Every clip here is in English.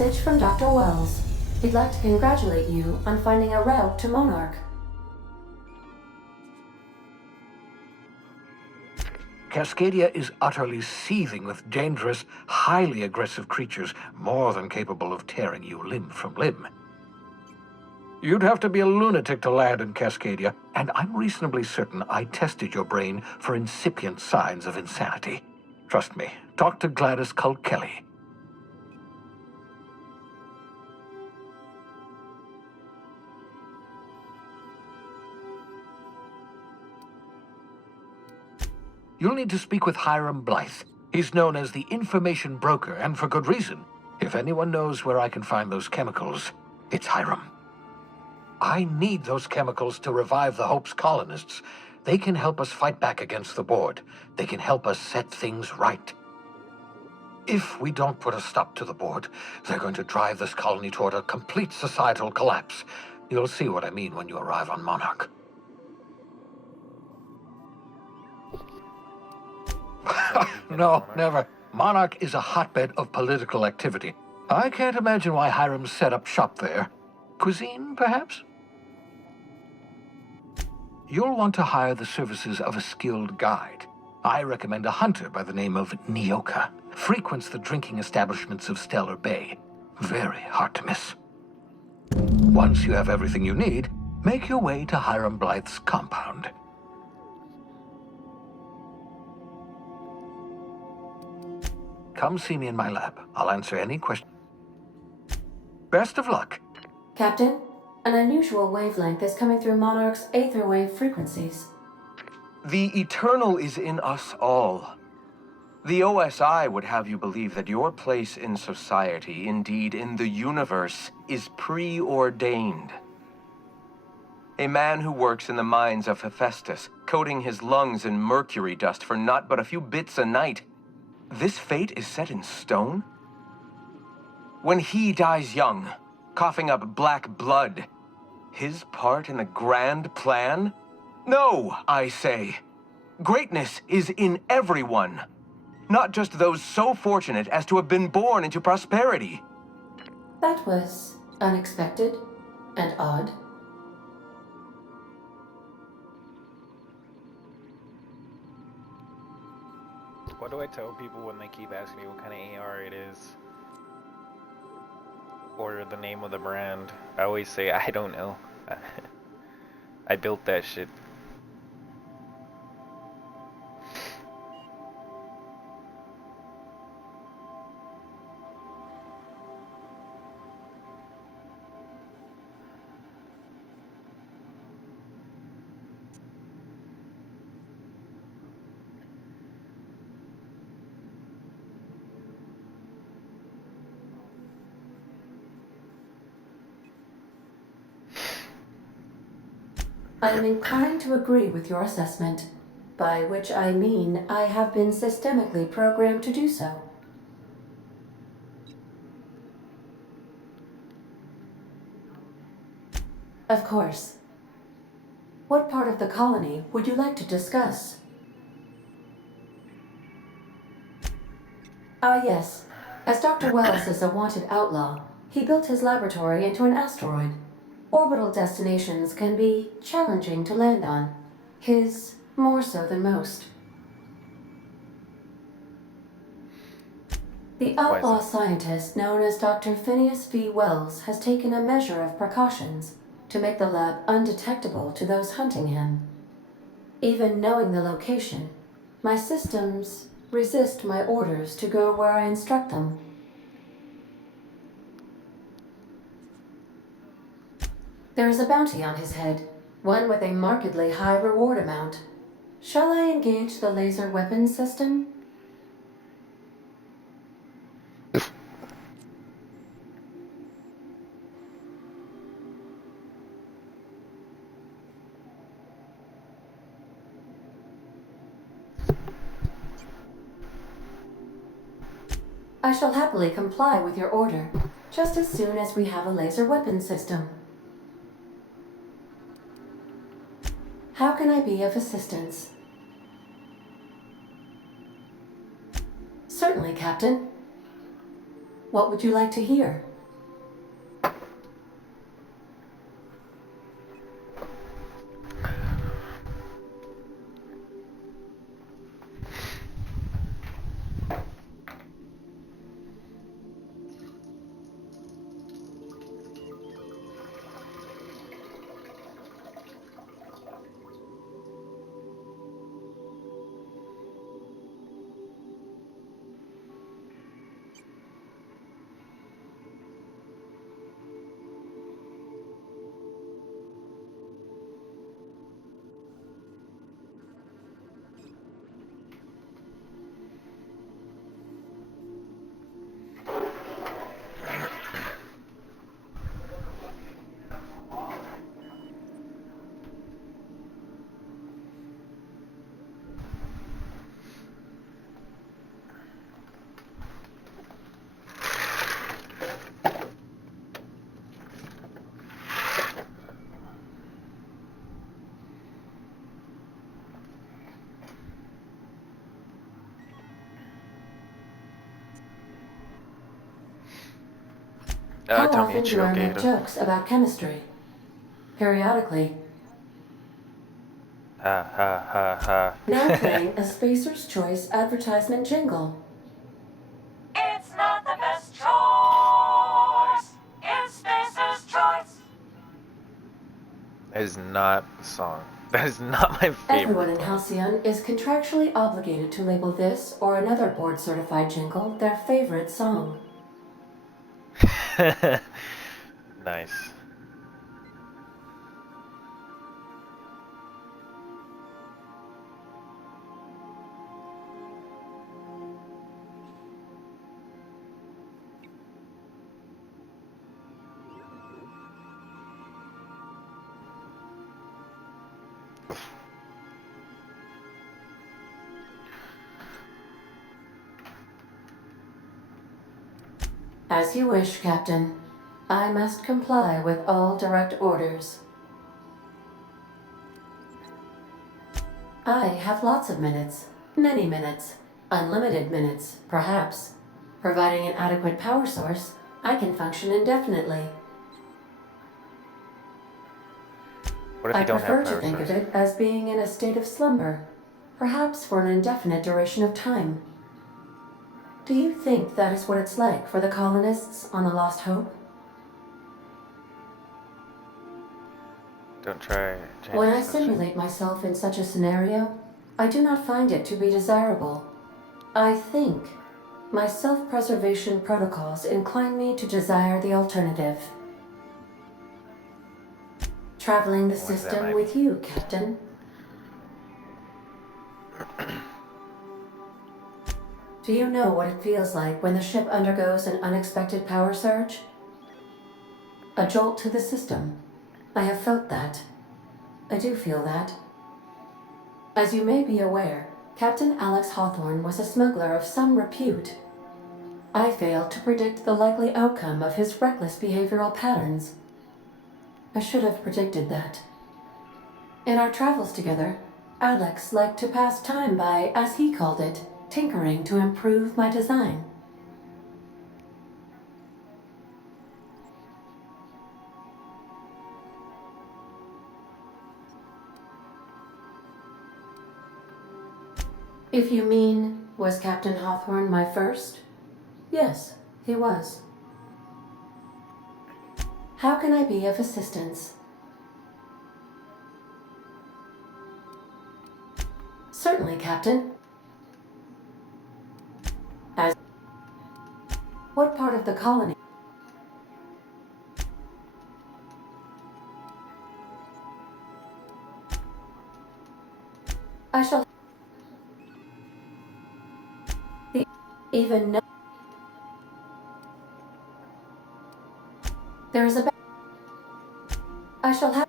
message from Dr. Wells. He'd like to congratulate you on finding a route to Monarch. Cascadia is utterly seething with dangerous, highly aggressive creatures, more than capable of tearing you limb from limb. You'd have to be a lunatic to land in Cascadia, and I'm reasonably certain I tested your brain for incipient signs of insanity. Trust me, talk to Gladys Culkelly. You'll need to speak with Hiram Blythe. He's known as the information broker, and for good reason. If anyone knows where I can find those chemicals, it's Hiram. I need those chemicals to revive the Hope's colonists. They can help us fight back against the Board. They can help us set things right. If we don't put a stop to the Board, they're going to drive this colony toward a complete societal collapse. You'll see what I mean when you arrive on Monarch. No, never. Monarch is a hotbed of political activity. I can't imagine why Hiram set up shop there. Cuisine, perhaps? You'll want to hire the services of a skilled guide. I recommend a hunter by the name of Nyoka. Frequents the drinking establishments of Stellar Bay. Very hard to miss. Once you have everything you need, make your way to Hiram Blythe's compound. Come see me in my lab. I'll answer any question. Best of luck. Captain, an unusual wavelength is coming through Monarch's aether wave frequencies. The eternal is in us all. The OSI would have you believe that your place in society, indeed in the universe, is preordained. A man who works in the mines of Hephaestus, coating his lungs in mercury dust for naught but a few bits a night. This fate is set in stone? When he dies young, coughing up black blood, his part in the grand plan? No, I say. Greatness is in everyone, not just those so fortunate as to have been born into prosperity. That was unexpected and odd. What do I tell people when they keep asking me what kind of AR it is? Or the name of the brand? I always say, I don't know. I built that shit. I am inclined to agree with your assessment, by which I mean I have been systemically programmed to do so. Of course. What part of the colony would you like to discuss? Ah, yes. As Dr. Wells is a wanted outlaw, he built his laboratory into an asteroid. Orbital destinations can be challenging to land on. His more so than most. The outlaw scientist known as Dr. Phineas V. Wells has taken a measure of precautions to make the lab undetectable to those hunting him. Even knowing the location, my systems resist my orders to go where I instruct them. There is a bounty on his head, one with a markedly high reward amount. Shall I engage the laser weapons system? I shall happily comply with your order, just as soon as we have a laser weapons system. How can I be of assistance? Certainly, Captain. What would you like to hear? How Tell me often it's do I okay make to... jokes about chemistry? Periodically. Ha ha ha ha. Now playing a Spacer's Choice advertisement jingle. It's not the best choice. It's Spacer's Choice. That is not the song. That is not my favorite. Everyone in one. Halcyon is contractually obligated to label this or another board-certified jingle their favorite song. Nice. As you wish, Captain. I must comply with all direct orders. I have lots of minutes. Many minutes. Unlimited minutes, perhaps. Providing an adequate power source, I can function indefinitely. What if I you don't prefer have to power think source? of it as being in a state of slumber, perhaps for an indefinite duration of time. Do you think that is what it's like for the colonists on the Lost Hope? Don't try. When I simulate myself in such a scenario, I do not find it to be desirable. I think my self-preservation protocols incline me to desire the alternative. Traveling the What does that system mean? with you, Captain. Do you know what it feels like when the ship undergoes an unexpected power surge? A jolt to the system. I have felt that. I do feel that. As you may be aware, Captain Alex Hawthorne was a smuggler of some repute. I failed to predict the likely outcome of his reckless behavioral patterns. I should have predicted that. In our travels together, Alex liked to pass time by, as he called it, tinkering to improve my design. If you mean, was Captain Hawthorne my first? Yes, he was. How can I be of assistance? Certainly, Captain. As what part of the colony? I shall even know there is a I shall have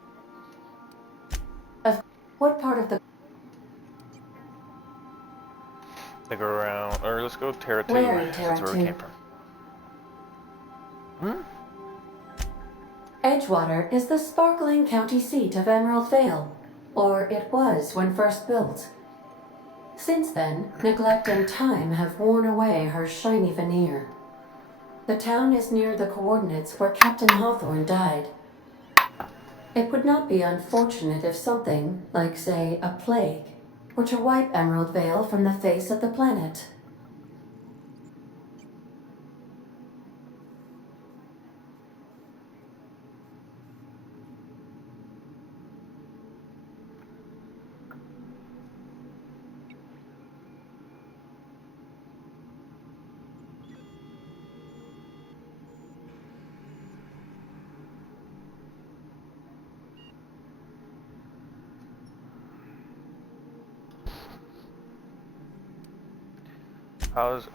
of what part of the They go around, or let's go Terra 2. Where in That's Terra where we 2? came from. Edgewater is the sparkling county seat of Emerald Vale, or it was when first built. Since then, neglect and time have worn away her shiny veneer. The town is near the coordinates where Captain Hawthorne died. It would not be unfortunate if something, like say a plague, were to wipe Emerald Vale from the face of the planet.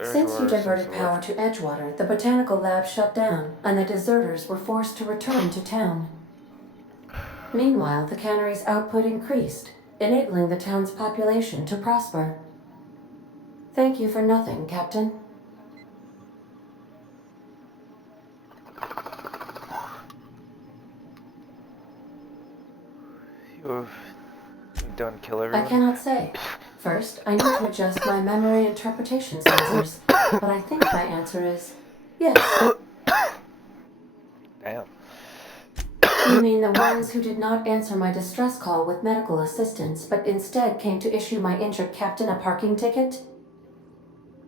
Since you diverted power to Edgewater, the botanical lab shut down, and the deserters were forced to return to town. Meanwhile, the cannery's output increased, enabling the town's population to prosper. Thank you for nothing, Captain. You've done kill everyone? I cannot say. First, I need to adjust my memory interpretation sensors, but I think my answer is yes. You mean the ones who did not answer my distress call with medical assistance, but instead came to issue my injured captain a parking ticket?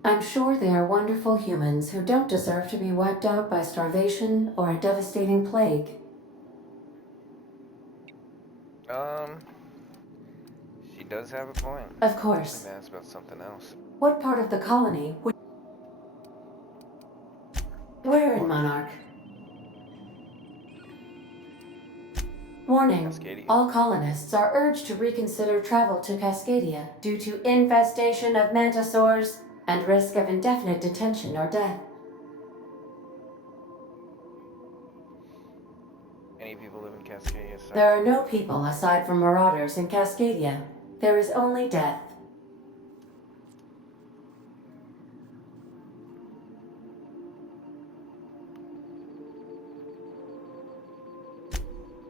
I'm sure they are wonderful humans who don't deserve to be wiped out by starvation or a devastating plague. She does have a point. Of course. Maybe that's about something else. What part of the colony would... Where in Monarch? Warning. Cascadia. All colonists are urged to reconsider travel to Cascadia due to infestation of mantisaurs and risk of indefinite detention or death. Any people live in Cascadia? So There are no people aside from marauders in Cascadia. There is only death.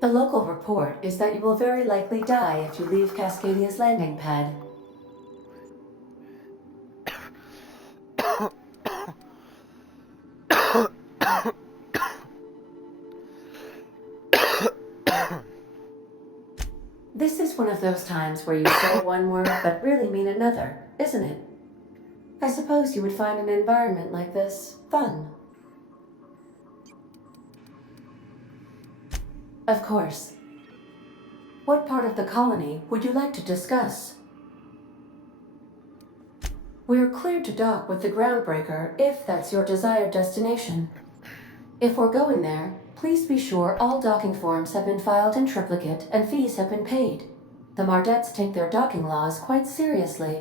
The local report is that you will very likely die if you leave Cascadia's landing pad. This is one of those times where you say one word but really mean another, isn't it? I suppose you would find an environment like this fun. Of course. What part of the colony would you like to discuss? We're cleared to dock with the Groundbreaker if that's your desired destination. If we're going there, please be sure all docking forms have been filed in triplicate and fees have been paid. The Mardettes take their docking laws quite seriously.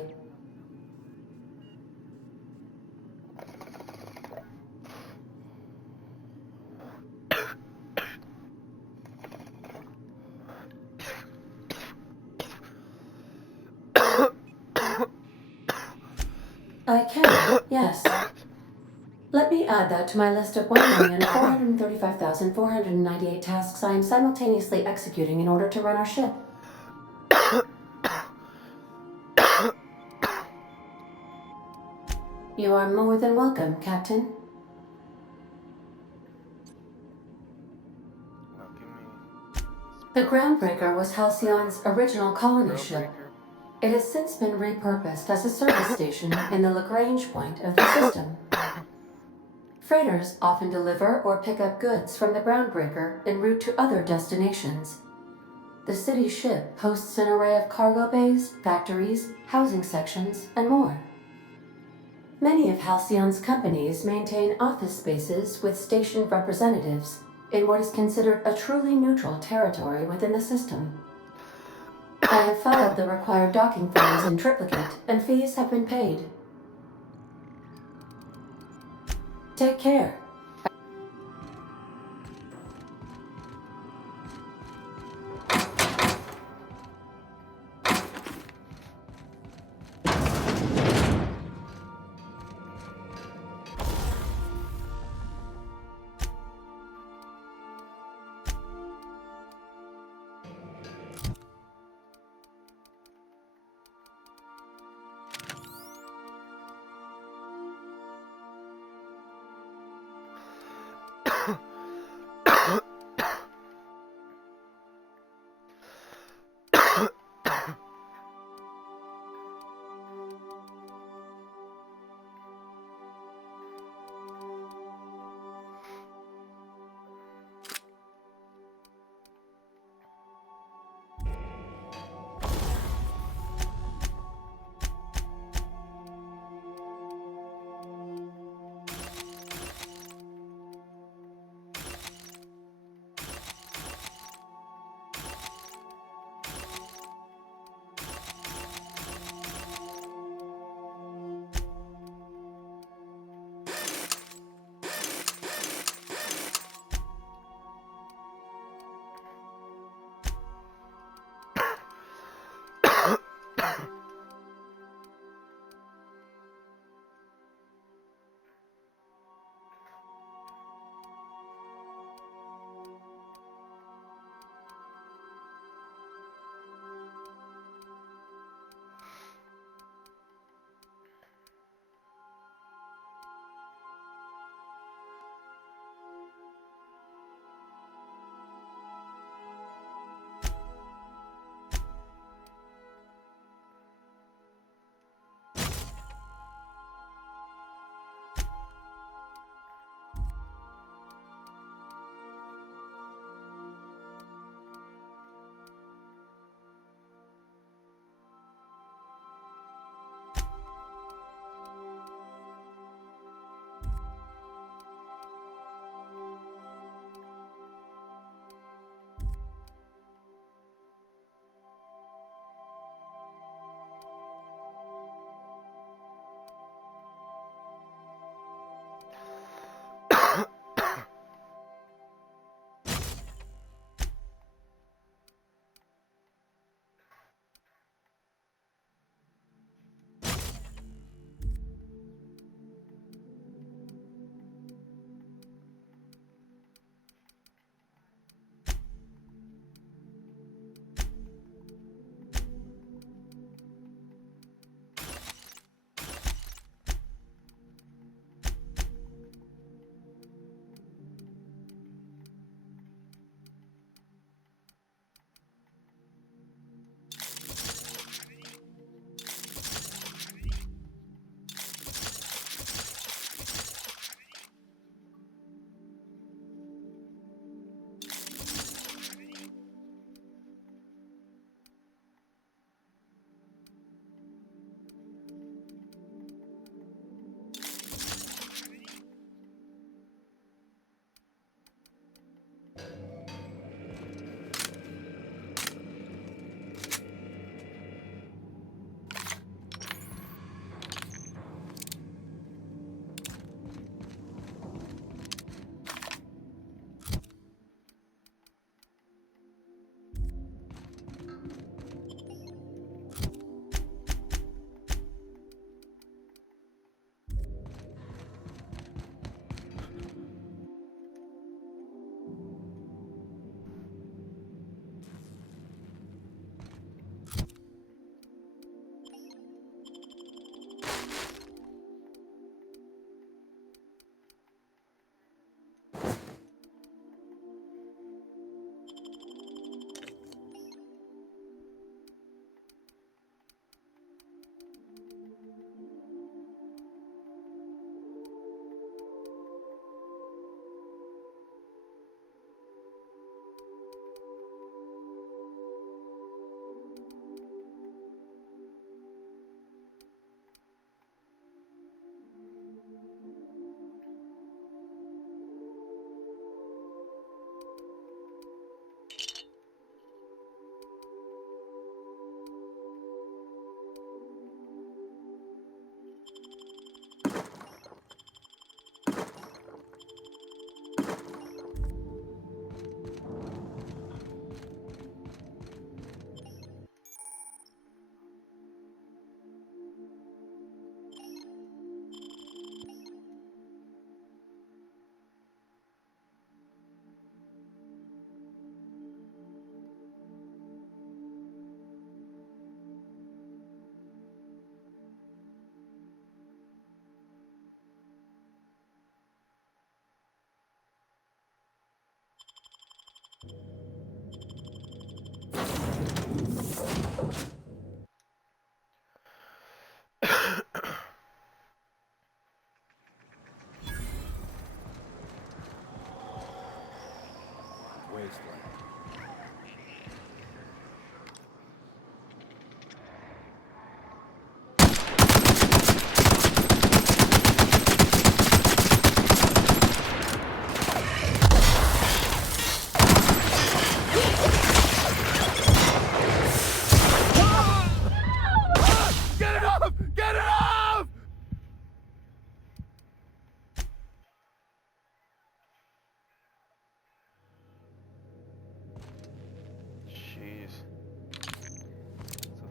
I can, yes. Let me add that to my list of 1,435,498 tasks I am simultaneously executing in order to run our ship. You are more than welcome, Captain. well, give me The Groundbreaker was Halcyon's original colony ship. Groundbreaker. It has since been repurposed as a service station in the Lagrange point of the system. Freighters often deliver or pick up goods from the Groundbreaker en route to other destinations. The city ship hosts an array of cargo bays, factories, housing sections, and more. Many of Halcyon's companies maintain office spaces with station representatives in what is considered a truly neutral territory within the system. I have filed the required docking forms in triplicate, and fees have been paid. Take care.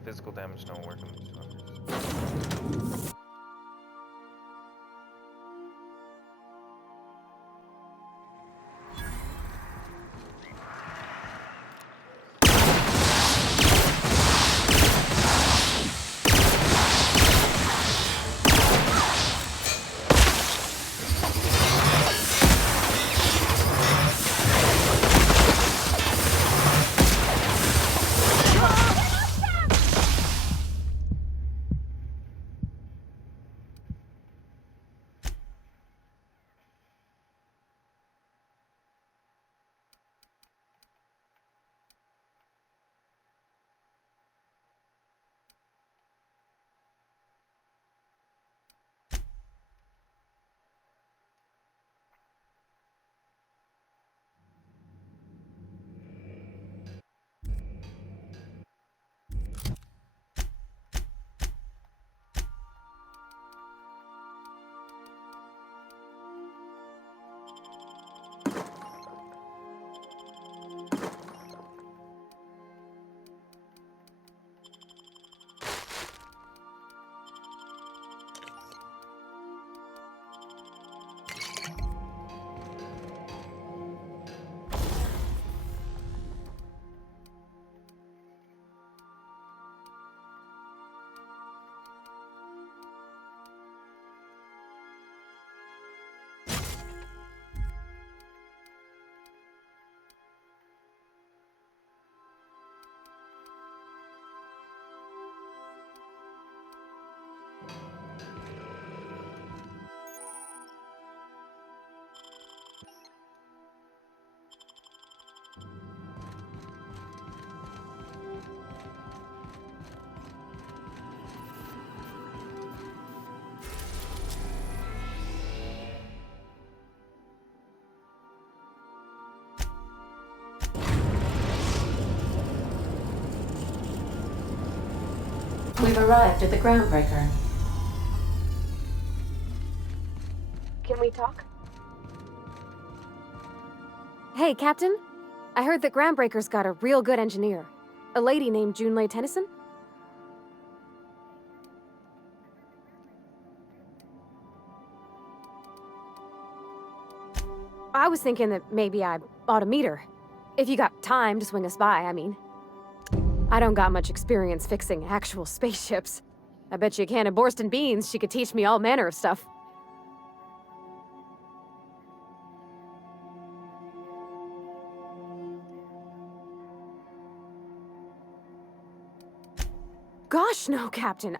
Physical damage don't work on this one. We've arrived at the groundbreaker. Can we talk? Hey, Captain. I heard that Groundbreaker's got a real good engineer. A lady named Junlei Tennyson? I was thinking that maybe I ought to meet her. If you got time to swing us by, I mean. I don't got much experience fixing actual spaceships. I bet you a can of Borston beans she could teach me all manner of stuff. Gosh, no, Captain.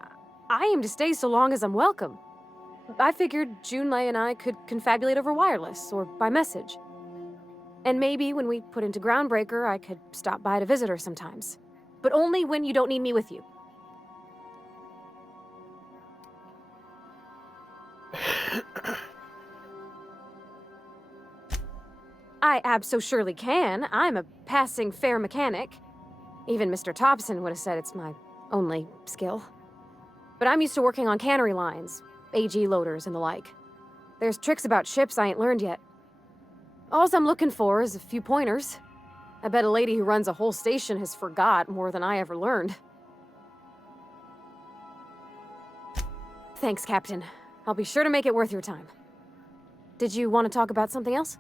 I aim to stay so long as I'm welcome. I figured Junlei and I could confabulate over wireless, or by message. And maybe when we put into Groundbreaker, I could stop by to visit her sometimes. But only when you don't need me with you. I abso-surely can. I'm a passing fair mechanic. Even Mr. Thompson would have said it's my only skill. But I'm used to working on cannery lines, AG loaders and the like. There's tricks about ships I ain't learned yet. All I'm looking for is a few pointers. I bet a lady who runs a whole station has forgot more than I ever learned. Thanks, Captain. I'll be sure to make it worth your time. Did you want to talk about something else?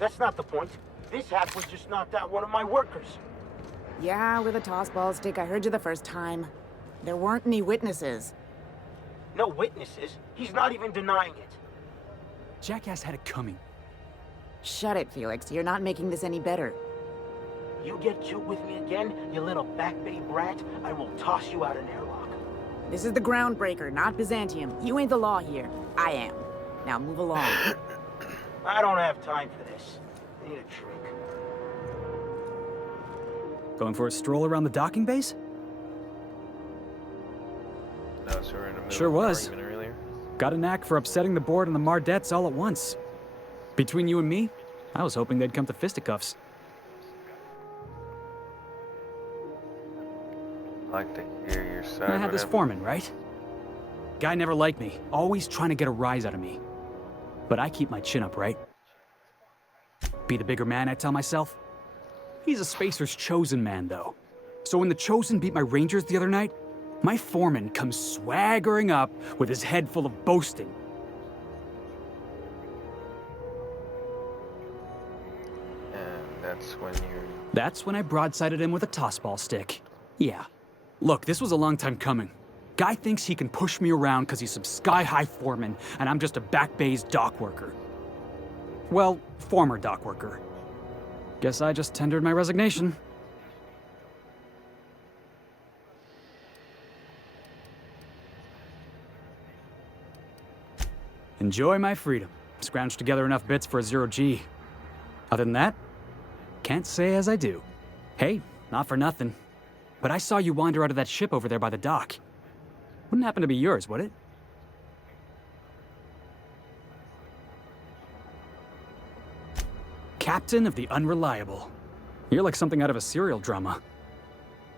That's not the point. This hack was just knocked out one of my workers. Yeah, with a toss-ball stick, I heard you the first time. There weren't any witnesses. No witnesses? He's not even denying it. Jackass had it coming. Shut it, Felix. You're not making this any better. You get cute with me again, you little back bay brat, I will toss you out an airlock. This is the Groundbreaker, not Byzantium. You ain't the law here. I am. Now move along. I don't have time for this. I need a drink. Going for a stroll around the docking base? No, so we're in the middle Sure of an was. argument earlier. Got a knack for upsetting the board and the Mardettes all at once. Between you and me, I was hoping they'd come to fisticuffs. Like to hear your side. I had this whatever. foreman, right? Guy never liked me, always trying to get a rise out of me. But I keep my chin up, right? Be the bigger man, I tell myself. He's a Spacer's chosen man, though. So when the Chosen beat my Rangers the other night, my foreman comes swaggering up with his head full of boasting. And That's when I broadsided him with a tossball stick. Yeah. Look, this was a long time coming. Guy thinks he can push me around because he's some sky-high foreman, and I'm just a back bay's dock worker. Well, former dock worker. Guess I just tendered my resignation. Enjoy my freedom. Scrounged together enough bits for a 0G. Other than that, can't say as I do. Hey, not for nothing, but I saw you wander out of that ship over there by the dock. Wouldn't happen to be yours, would it? Captain of the Unreliable. You're like something out of a serial drama.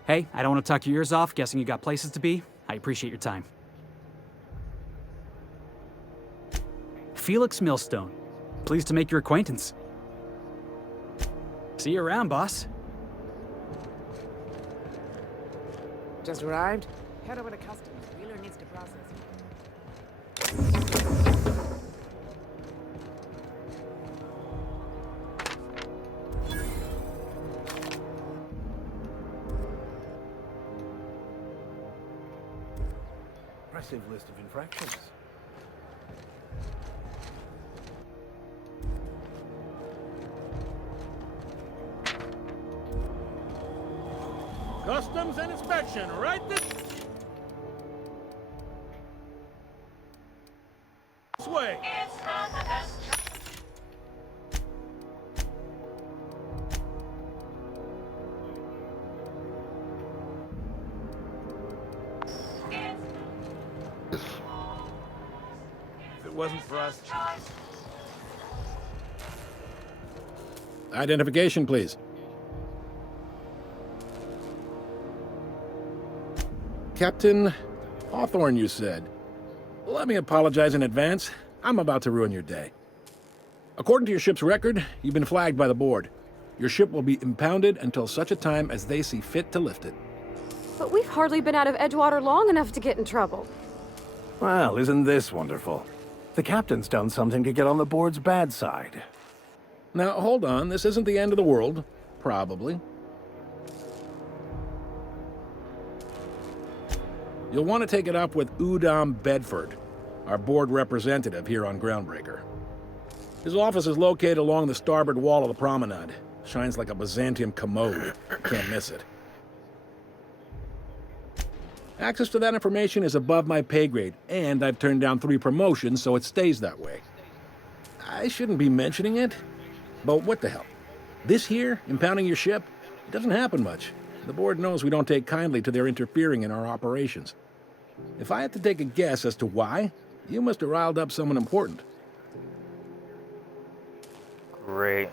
Hey, I don't want to talk your ears off, guessing you got places to be. I appreciate your time. Felix Millstone. Pleased to make your acquaintance. See you around, boss. Just arrived? Head over to customs. Wheeler needs to process. Impressive list of infractions. Customs and inspection, right this way. If it wasn't for us. Identification, please. Captain Hawthorne, you said. Let me apologize in advance. I'm about to ruin your day. According to your ship's record, you've been flagged by the board. Your ship will be impounded until such a time as they see fit to lift it. But we've hardly been out of Edgewater long enough to get in trouble. Well, isn't this wonderful? The captain's done something to get on the board's bad side. Now, hold on. This isn't the end of the world. Probably. You'll want to take it up with Udom Bedford, our board representative here on Groundbreaker. His office is located along the starboard wall of the promenade. Shines like a Byzantium commode. Can't miss it. Access to that information is above my pay grade, and I've turned down 3 promotions, so it stays that way. I shouldn't be mentioning it, but what the hell? This here, impounding your ship, it doesn't happen much. The board knows we don't take kindly to their interfering in our operations. If I had to take a guess as to why, you must have riled up someone important. Great.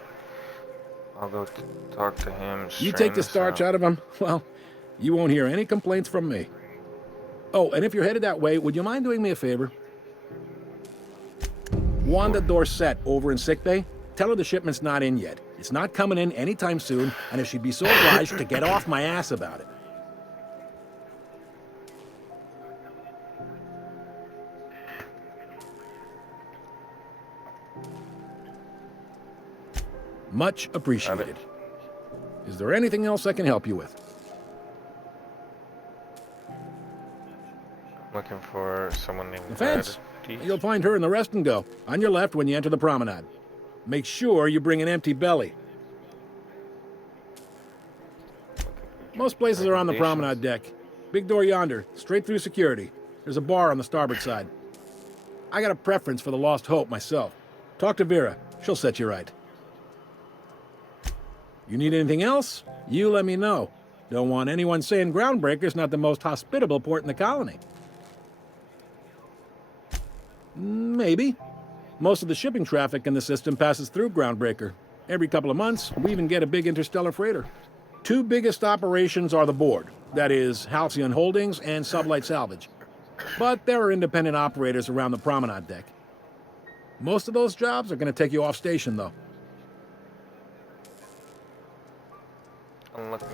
I'll go talk to him. You take the starch out of him, well, you won't hear any complaints from me. Oh, and if you're headed that way, would you mind doing me a favor? Wanda Dorset over in sickbay, tell her the shipment's not in yet. It's not coming in anytime soon, and if she'd be so obliged to get off my ass about it. Much appreciated. Is there anything else I can help you with? Looking for someone named The fence. Brad. You'll find her in the rest and go, on your left when you enter the promenade. Make sure you bring an empty belly. Most places are on the promenade deck. Big door yonder, straight through security. There's a bar on the starboard side. I got a preference for the Lost Hope myself. Talk to Vera. She'll set you right. You need anything else? You let me know. Don't want anyone saying Groundbreaker's not the most hospitable port in the colony. Maybe. Most of the shipping traffic in the system passes through Groundbreaker. Every couple of months, we even get a big interstellar freighter. Two biggest operations are the board, that is, Halcyon Holdings and Sublight Salvage. But there are independent operators around the promenade deck. Most of those jobs are going to take you off station, though. I'm looking.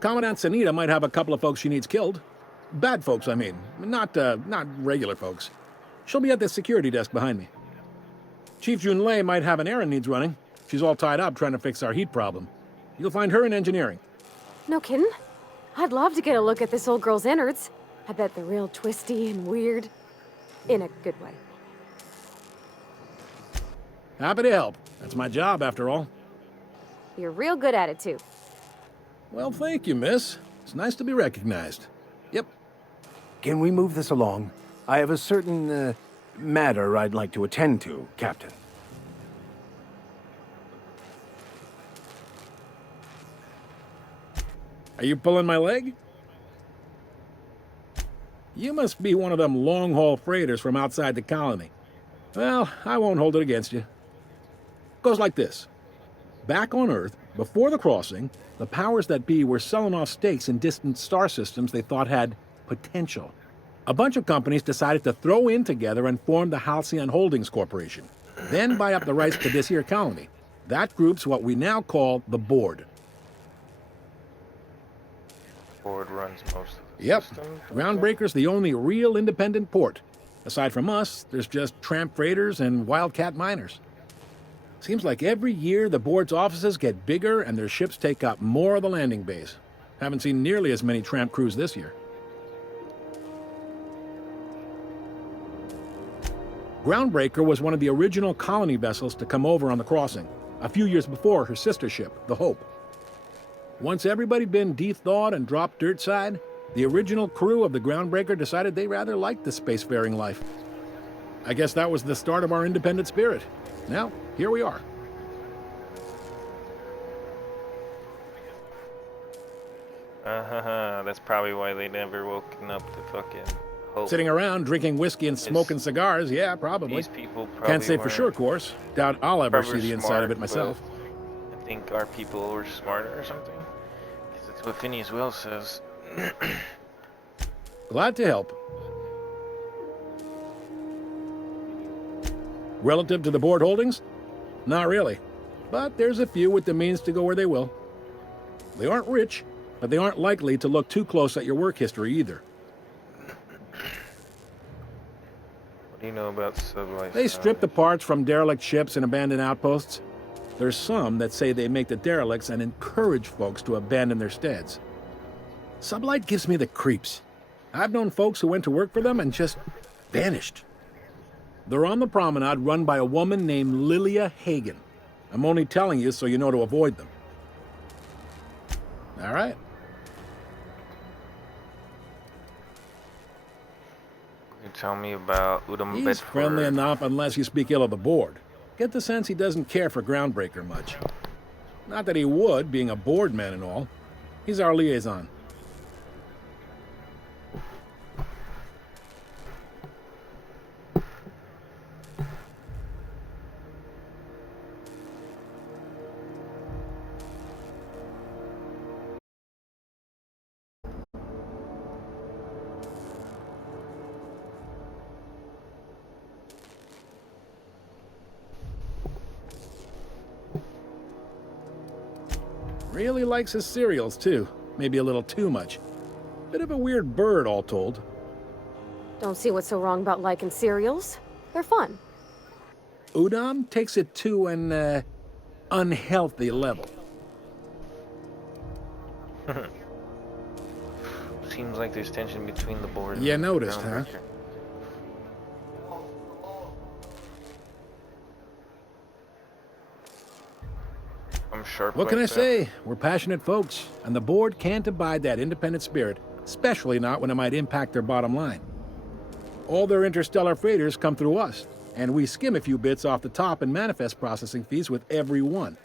Commandant Sanita might have a couple of folks she needs killed. Bad folks, I mean. Not regular folks. She'll be at the security desk behind me. Chief Junlei might have an errand needs running. She's all tied up trying to fix our heat problem. You'll find her in engineering. No kidding? I'd love to get a look at this old girl's innards. I bet they're real twisty and weird. In a good way. Happy to help. That's my job, after all. You're real good at it, too. Well, thank you, miss. It's nice to be recognized. Yep. Can we move this along? I have a certain, matter I'd like to attend to, Captain. Are you pulling my leg? You must be one of them long-haul freighters from outside the colony. Well, I won't hold it against you. Goes like this. Back on Earth, before the crossing, the powers that be were selling off stakes in distant star systems they thought had potential. A bunch of companies decided to throw in together and form the Halcyon Holdings Corporation, then buy up the rights to this here colony. That group's what we now call the Board. Board runs most of the Yep. systems. Groundbreaker's the only real independent port. Aside from us, there's just tramp freighters and wildcat miners. Seems like every year the Board's offices get bigger and their ships take up more of the landing bays. Haven't seen nearly as many tramp crews this year. Groundbreaker was one of the original colony vessels to come over on the crossing, a few years before her sister ship, the Hope. Once everybody'd been de-thawed and dropped dirtside, the original crew of the Groundbreaker decided they rather liked the spacefaring life. I guess that was the start of our independent spirit. Now, here we are. That's probably why they never woken up to fucking Hope. Sitting around drinking whiskey and smoking cigars, yeah, probably. These people probably Can't say for weren't- sure, of course. Doubt I'll ever probably see the inside smart, of it myself. but I think our people were smarter or something. Because that's what Phineas Wells says. Glad to help. Relative to the Board holdings? Not really. But there's a few with the means to go where they will. They aren't rich, but they aren't likely to look too close at your work history either. What do you know about Sublight? They strip the parts from derelict ships and abandoned outposts. There's some that say they make the derelicts and encourage folks to abandon their steads. Sublight gives me the creeps. I've known folks who went to work for them and just vanished. They're on the promenade run by a woman named Lilia Hagen. I'm only telling you so you know to avoid them. All right. Can you tell me about Udom He's Bedford? friendly enough unless you speak ill of the Board. Get the sense he doesn't care for Groundbreaker much. Not that he would, being a Board man and all. He's our liaison. Really likes his cereals, too. Maybe a little too much. Bit of a weird bird, all told. Don't see what's so wrong about liking cereals. They're fun. Udon takes it to an, unhealthy level. Seems like there's tension between the Board. You and noticed, huh? Groundbreaker. I'm sharp. What can I like that. say? We're passionate folks, and the Board can't abide that independent spirit, especially not when it might impact their bottom line. All their interstellar freighters come through us, and we skim a few bits off the top in manifest processing fees with every one.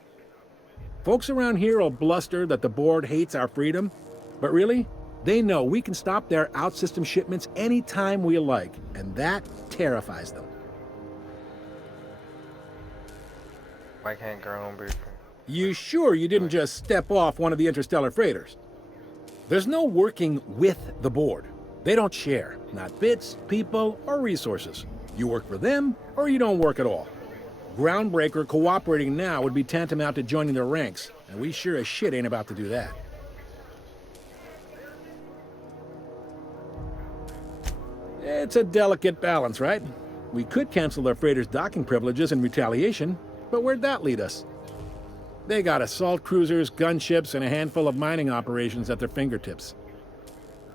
Folks around here will bluster that the Board hates our freedom, but really, They know we can stop their out-system shipments anytime we like, and that terrifies them. Why can't Groundbreaker? You sure you didn't just step off one of the interstellar freighters? There's no working with the board. They don't share, not bits, people, or resources. You work for them, or you don't work at all. Groundbreaker cooperating now would be tantamount to joining their ranks, and we sure as shit ain't about to do that. It's a delicate balance, right? We could cancel their freighters' docking privileges in retaliation, but where'd that lead us? They got assault cruisers, gunships, and a handful of mining operations at their fingertips.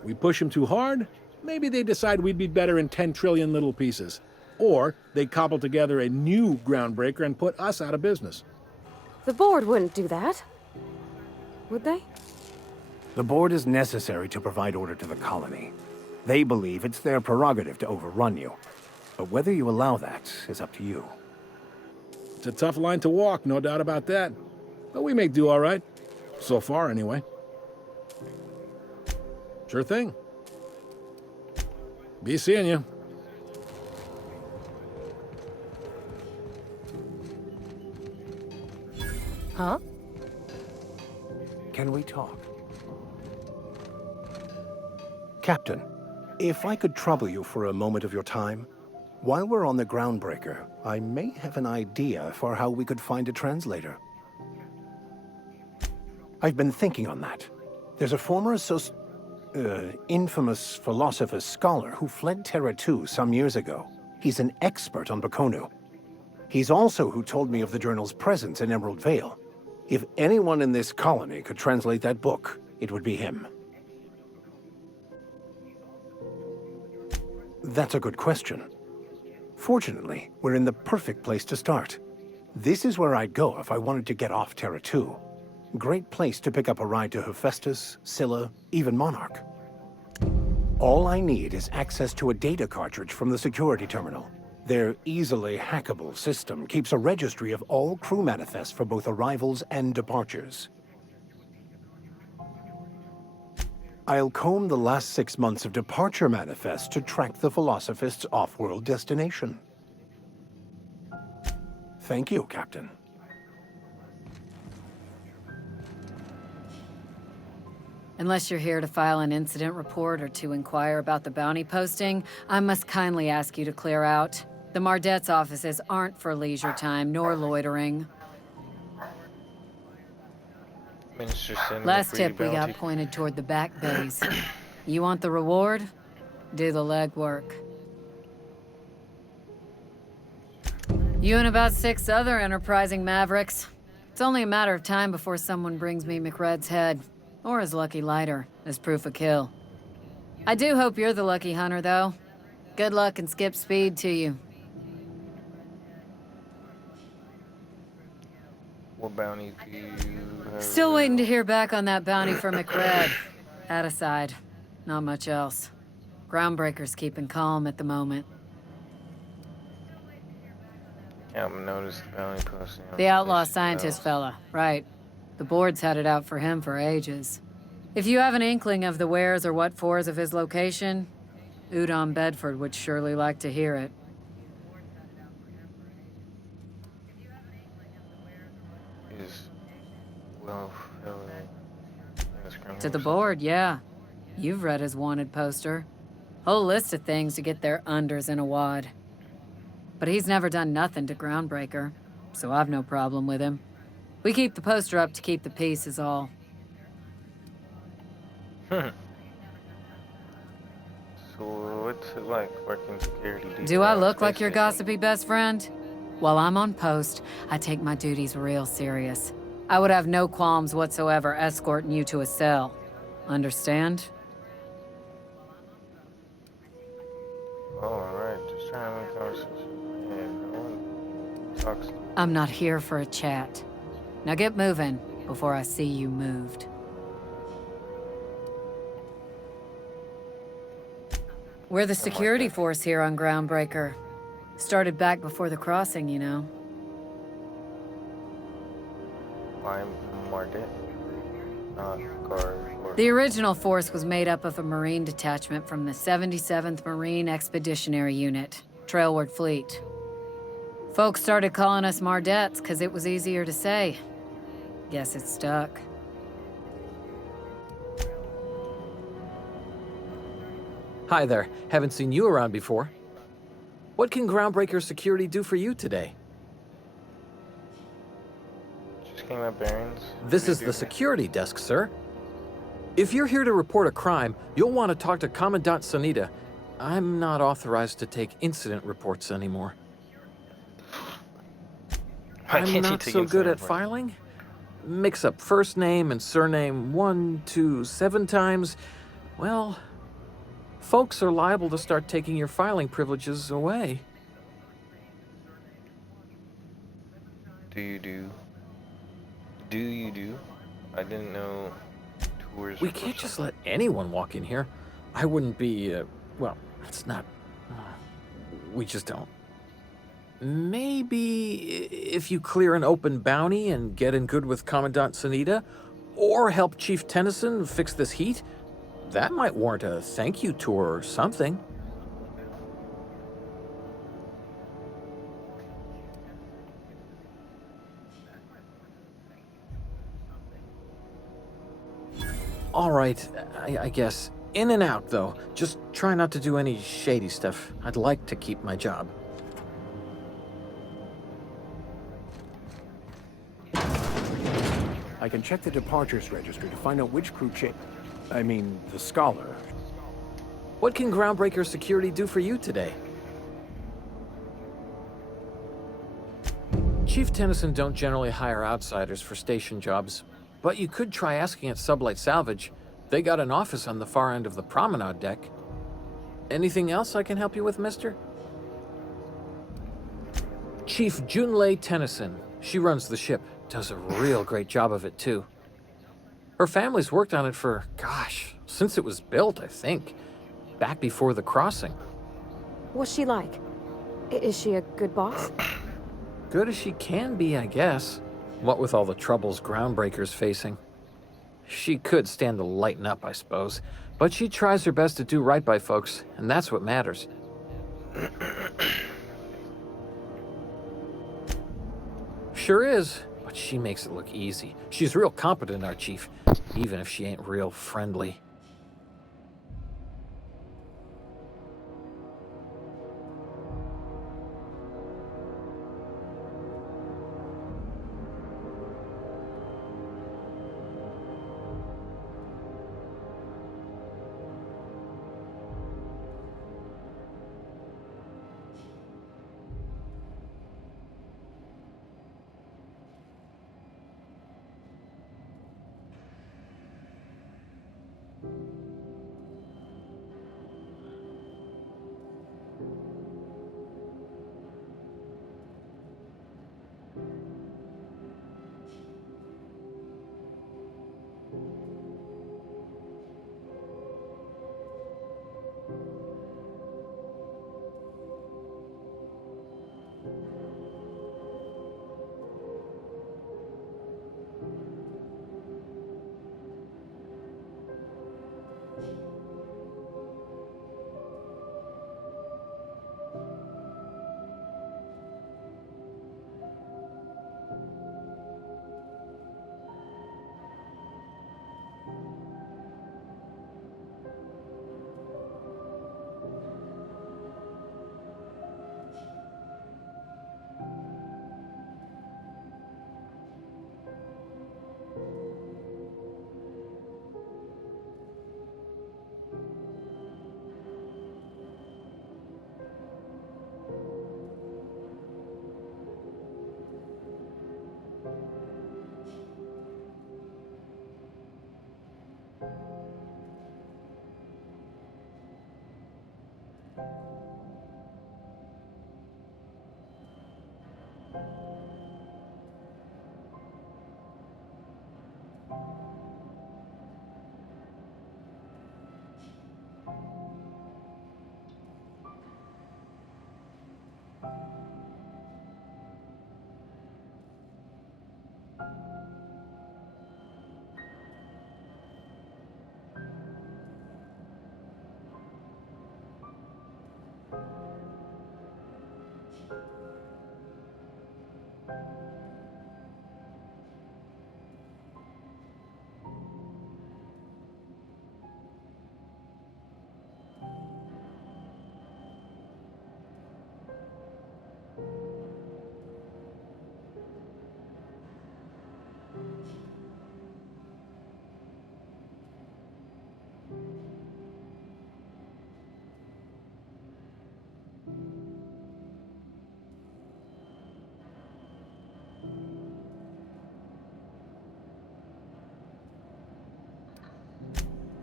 We push them too hard, maybe they decide we'd be better in 10 trillion little pieces. Or they cobble together a new Groundbreaker and put us out of business. The board wouldn't do that. Would they? The board is necessary to provide order to the colony. They believe it's their prerogative to overrun you. But whether you allow that is up to you. It's a tough line to walk, no doubt about that. But we make do all right. So far, anyway. Sure thing. Be seeing you. Huh? Can we talk? Captain, if I could trouble you for a moment of your time, while we're on the Groundbreaker, I may have an idea for how we could find a translator. I've been thinking on that. There's a former infamous philosopher scholar who fled Terra 2 some years ago. He's an expert on Bakonu. He's also who told me of the journal's presence in Emerald Vale. If anyone in this colony could translate that book, it would be him. That's a good question. Fortunately, we're in the perfect place to start. This is where I'd go if I wanted to get off Terra 2. Great place to pick up a ride to Hephaestus, Scylla, even Monarch. All I need is access to a data cartridge from the security terminal. Their easily hackable system keeps a registry of all crew manifests for both arrivals and departures. I'll comb the last 6 months of departure manifests to track the Philosophist's off-world destination. Thank you, Captain. Unless you're here to file an incident report or to inquire about the bounty posting, I must kindly ask you to clear out. The Mardet's offices aren't for leisure time nor loitering. Last tip we got pointed toward the back bays. You want the reward? Do the legwork. You and about 6 other enterprising mavericks. It's only a matter of time before someone brings me McRed's head. Or his lucky lighter, as proof of kill. I do hope you're the lucky hunter, though. Good luck and skip speed to you. What bounty do you have? Still waiting to hear back on that bounty for McRed. That aside, not much else. Groundbreaker's keeping calm at the moment. Haven't noticed the bounty posting. The outlaw scientist fella, right. The board's had it out for him for ages. If you have an inkling of the wheres or what fors of his location, Udon Bedford would surely like to hear it. To the board, yeah. You've read his wanted poster. Whole list of things to get their unders in a wad. But he's never done nothing to Groundbreaker, so I've no problem with him. We keep the poster up to keep the peace is all. So what's it like working security detail? Do I look like your gossipy best friend? While I'm on post, I take my duties real serious. I would have no qualms whatsoever escorting you to a cell. Understand? Oh, alright, just trying to make conversation. Yeah, no one talks to me. I'm not here for a chat. Now get moving before I see you moved. We're the security force here on Groundbreaker. Started back before the crossing, you know. I'm Mardet, not guard or The original force was made up of a Marine detachment from the 77th Marine Expeditionary Unit, Trailward Fleet. Folks started calling us Mardettes because it was easier to say. Guess it stuck. Hi there. Haven't seen you around before. What can Groundbreaker Security do for you today? Just getting my bearings. This is the security desk, sir. If you're here to report a crime, you'll want to talk to Commandant Sanita. I'm not authorized to take incident reports anymore. I'm not so good at filing. Mix up first name and surname 1, 2, 7 times. Well, folks are liable to start taking your filing privileges away. Do you do? Do you do? I didn't know tours. We can't just let anyone walk in here. I wouldn't be, well, it's not... we just don't. Maybe if you clear an open bounty and get in good with Commandant Sanita, or help Chief Tennyson fix this heat, that might warrant a thank you tour or something. All right, I guess. In and out, though. Just try not to do any shady stuff. I'd like to keep my job. I can check the departures register to find out which crew the Scholar. What can Groundbreaker Security do for you today? Chief Tennyson don't generally hire outsiders for station jobs, but you could try asking at Sublight Salvage. They got an office on the far end of the promenade deck. Anything else I can help you with, mister? Chief Junlei Tennyson. She runs the ship. Does a real great job of it, too. Her family's worked on it for, gosh, since it was built, I think. Back before the crossing. What's she like? Is she a good boss? Good as she can be, I guess. What with all the troubles Groundbreaker's facing. She could stand to lighten up, I suppose. But she tries her best to do right by folks, and that's what matters. Sure is. But she makes it look easy. She's real competent, our chief, even if she ain't real friendly.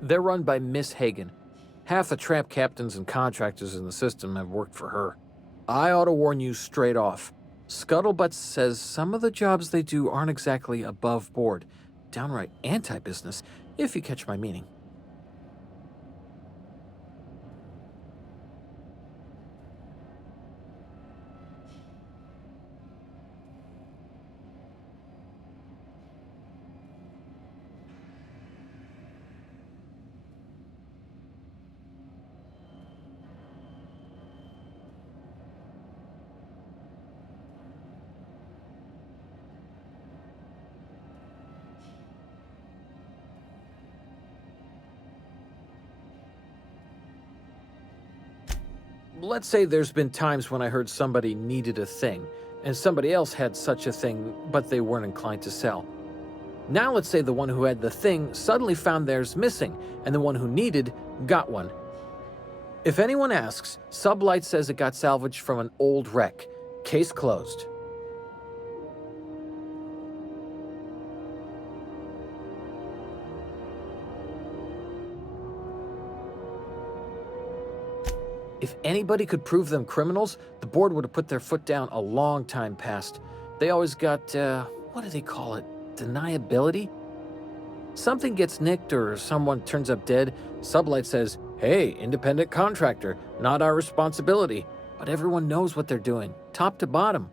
They're run by Miss Hagen. Half the tramp captains and contractors in the system have worked for her. I ought to warn you straight off. Scuttlebutt says some of the jobs they do aren't exactly above board. Downright anti-business, if you catch my meaning. Let's say there's been times when I heard somebody needed a thing, and somebody else had such a thing, but they weren't inclined to sell. Now let's say the one who had the thing suddenly found theirs missing, and the one who needed got one. If anyone asks, Sublight says it got salvaged from an old wreck. Case closed. If anybody could prove them criminals, the board would have put their foot down a long time past. They always got, what do they call it? Deniability? Something gets nicked or someone turns up dead, Sublight says, hey, independent contractor, not our responsibility. But everyone knows what they're doing, top to bottom.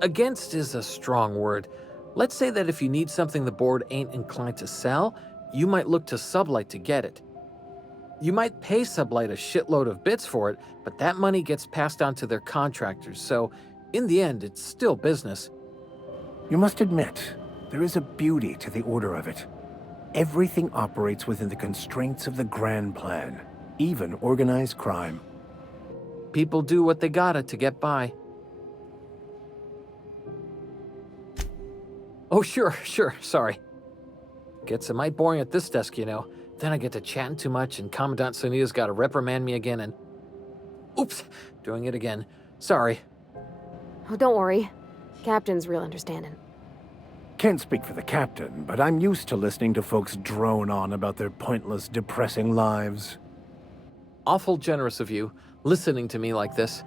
Against is a strong word. Let's say that if you need something the board ain't inclined to sell, you might look to Sublight to get it. You might pay Sublight a shitload of bits for it, but that money gets passed on to their contractors, so in the end, it's still business. You must admit, there is a beauty to the order of it. Everything operates within the constraints of the grand plan, even organized crime. People do what they gotta to get by. Oh, sure, sorry. Gets a mite boring at this desk, you know. Then I get to chatting too much and Commandant Sonia's gotta reprimand me again and... Oops, doing it again. Sorry. Oh, don't worry. Captain's real understanding. Can't speak for the captain, but I'm used to listening to folks drone on about their pointless, depressing lives. Awful generous of you, listening to me like this.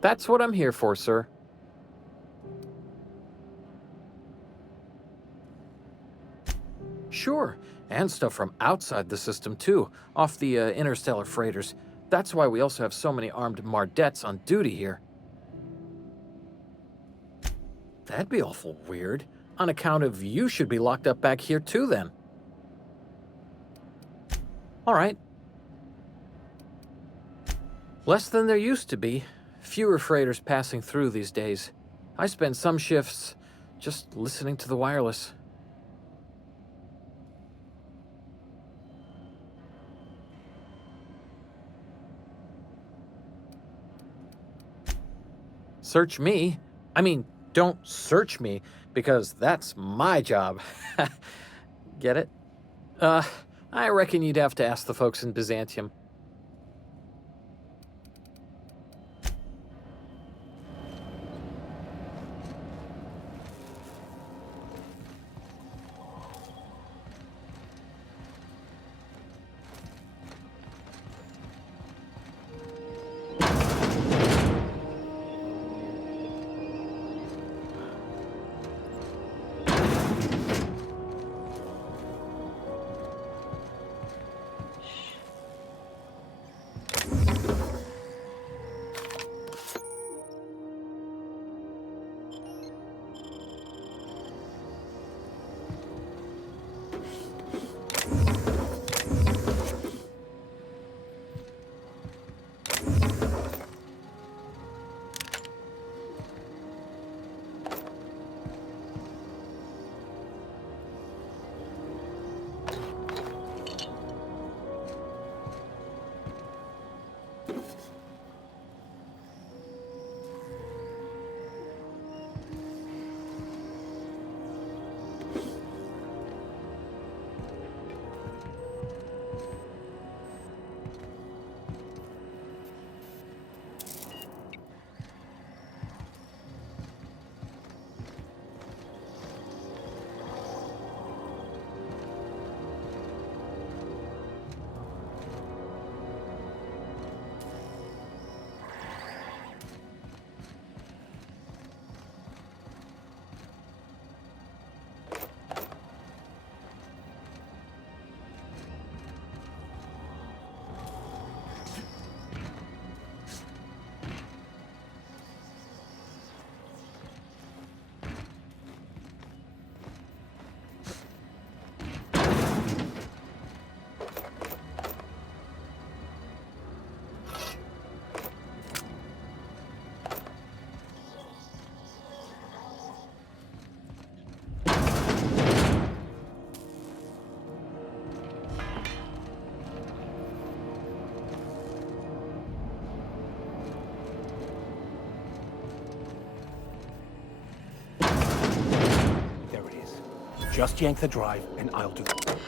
That's what I'm here for, sir. Sure, and stuff from outside the system, too, off the interstellar freighters. That's why we also have so many armed Mardettes on duty here. That'd be awful weird. On account of you should be locked up back here, too, then. All right. Less than there used to be. Fewer freighters passing through these days. I spend some shifts just listening to the wireless. Search me? I mean, don't search me, because that's my job. Get it? I reckon you'd have to ask the folks in Byzantium. Just yank the drive, and I'll do it.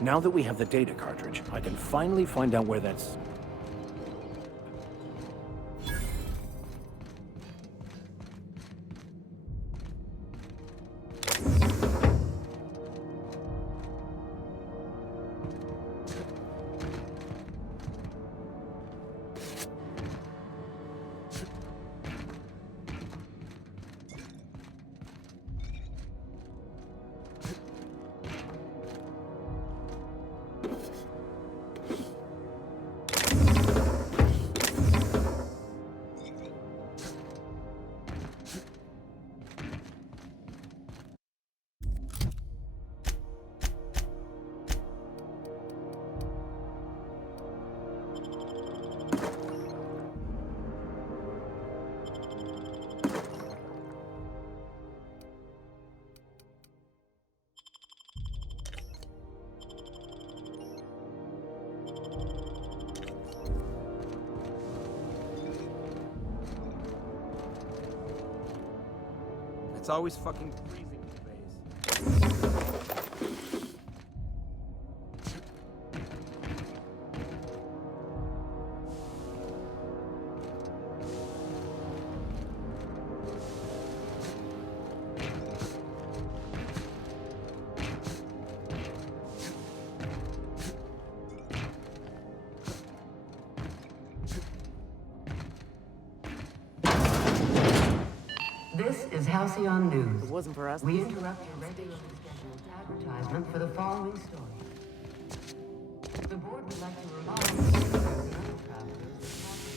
Now that we have the data cartridge, I can finally find out where that's... It's always fucking freezing these days. This is Halcyon News. If it wasn't for us, We interrupt your regularly scheduled advertisement for the following story. The board would like to remind passengers and other travelers that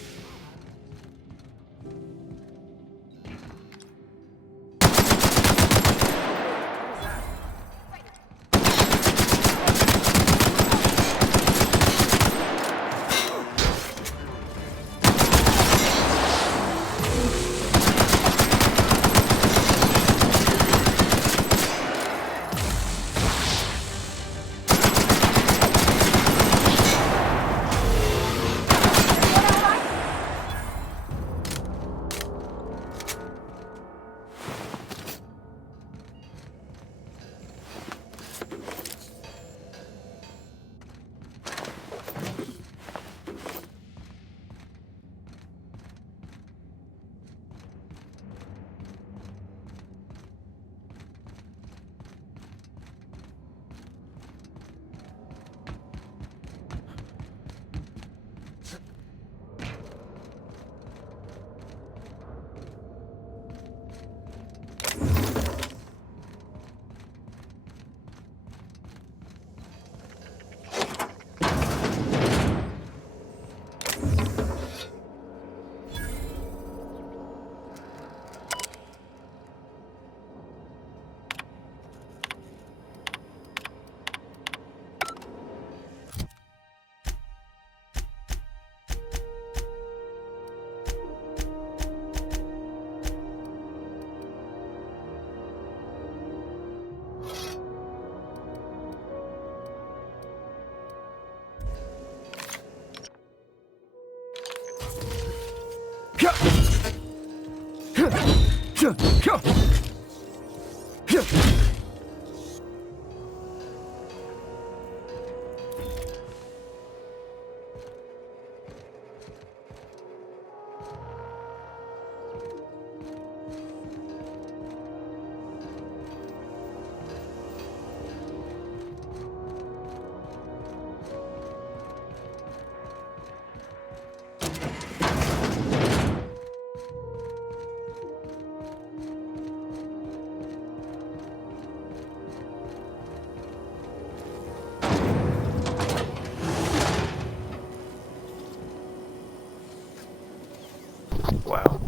Wow.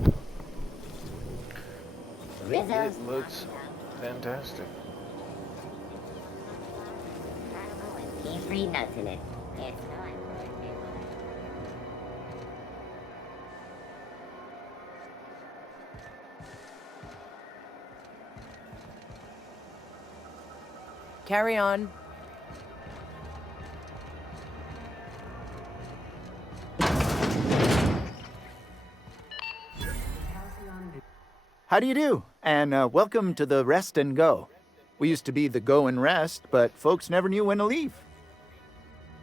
It looks fantastic. Free nuts in it. Yes. Carry on. How do you do? And welcome to the Rest and Go. We used to be the Go and Rest, but folks never knew when to leave.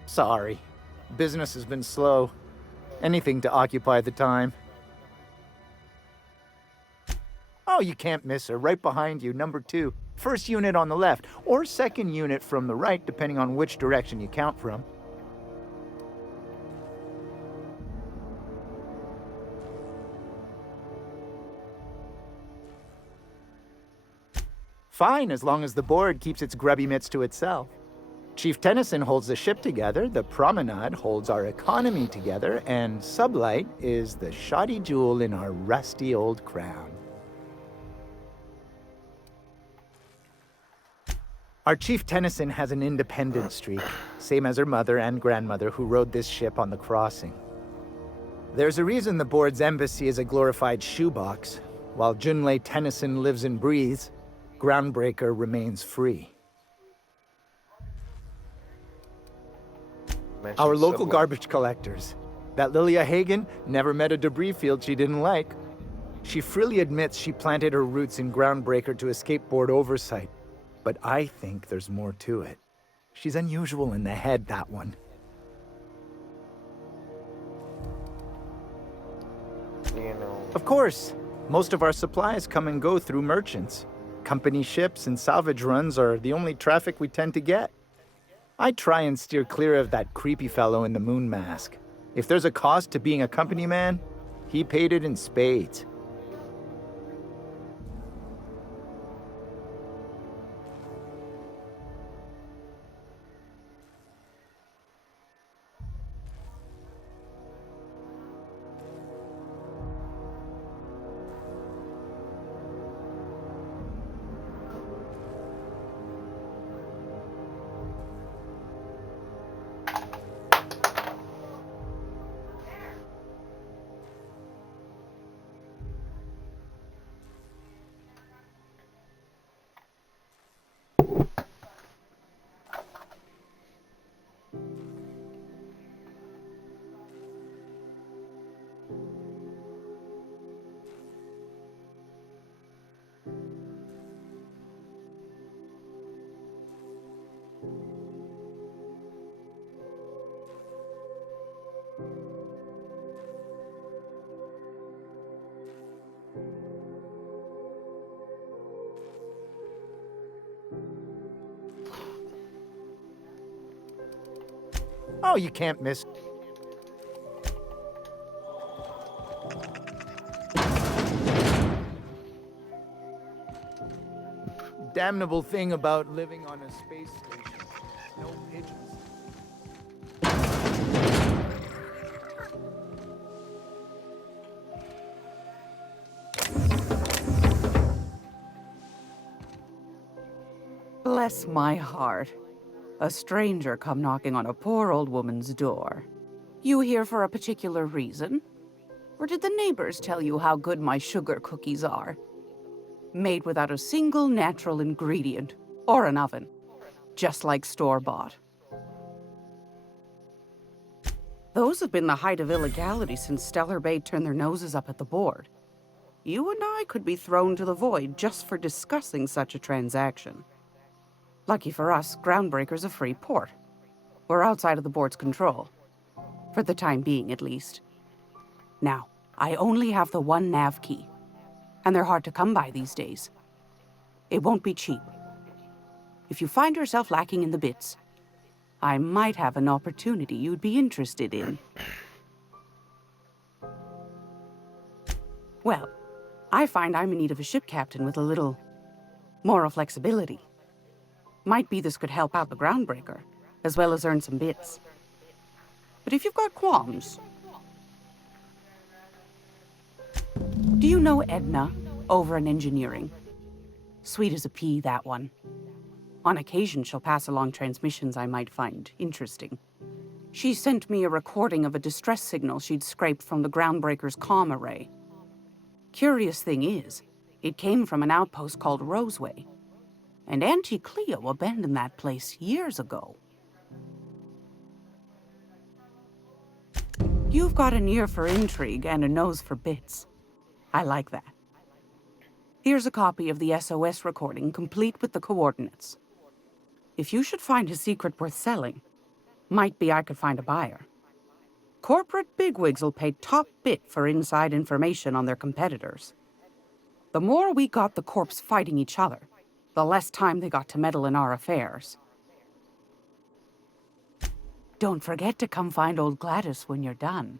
Sorry. Business has been slow. Anything to occupy the time. Oh, you can't miss her. Right behind you, number 2. First unit on the left, or second unit from the right, depending on which direction you count from. Fine, as long as the board keeps its grubby mitts to itself. Chief Tennyson holds the ship together, the Promenade holds our economy together, and Sublight is the shoddy jewel in our rusty old crown. Our Chief Tennyson has an independent streak, same as her mother and grandmother who rode this ship on the crossing. There's a reason the board's embassy is a glorified shoebox. While Junlei Tennyson lives and breathes, Groundbreaker remains free. Our local garbage collectors. That Lilia Hagen never met a debris field she didn't like. She freely admits she planted her roots in Groundbreaker to escape board oversight. But I think there's more to it. She's unusual in the head, that one. You know. Of course, most of our supplies come and go through merchants. Company ships and salvage runs are the only traffic we tend to get. I try and steer clear of that creepy fellow in the moon mask. If there's a cost to being a company man, he paid it in spades. Oh, you can't miss. Damnable thing about living on a space station. No pigeons. Bless my heart. A stranger come knocking on a poor old woman's door. You here for a particular reason? Or did the neighbors tell you how good my sugar cookies are? Made without a single natural ingredient, or an oven. Just like store-bought. Those have been the height of illegality since Stellar Bay turned their noses up at the board. You and I could be thrown to the void just for discussing such a transaction. Lucky for us, Groundbreaker's a free port. We're outside of the board's control. For the time being, at least. Now, I only have the one nav key. And they're hard to come by these days. It won't be cheap. If you find yourself lacking in the bits, I might have an opportunity you'd be interested in. Well, I find I'm in need of a ship captain with a little moral flexibility. Might be this could help out the Groundbreaker, as well as earn some bits. But if you've got qualms... Do you know Edna, over in engineering? Sweet as a pea, that one. On occasion, she'll pass along transmissions I might find interesting. She sent me a recording of a distress signal she'd scraped from the Groundbreaker's comm array. Curious thing is, it came from an outpost called Roseway. And Auntie Cleo abandoned that place years ago. You've got an ear for intrigue and a nose for bits. I like that. Here's a copy of the SOS recording, complete with the coordinates. If you should find his secret worth selling, might be I could find a buyer. Corporate bigwigs will pay top bit for inside information on their competitors. The more we got the corps fighting each other, the less time they got to meddle in our affairs. Don't forget to come find old Gladys when you're done.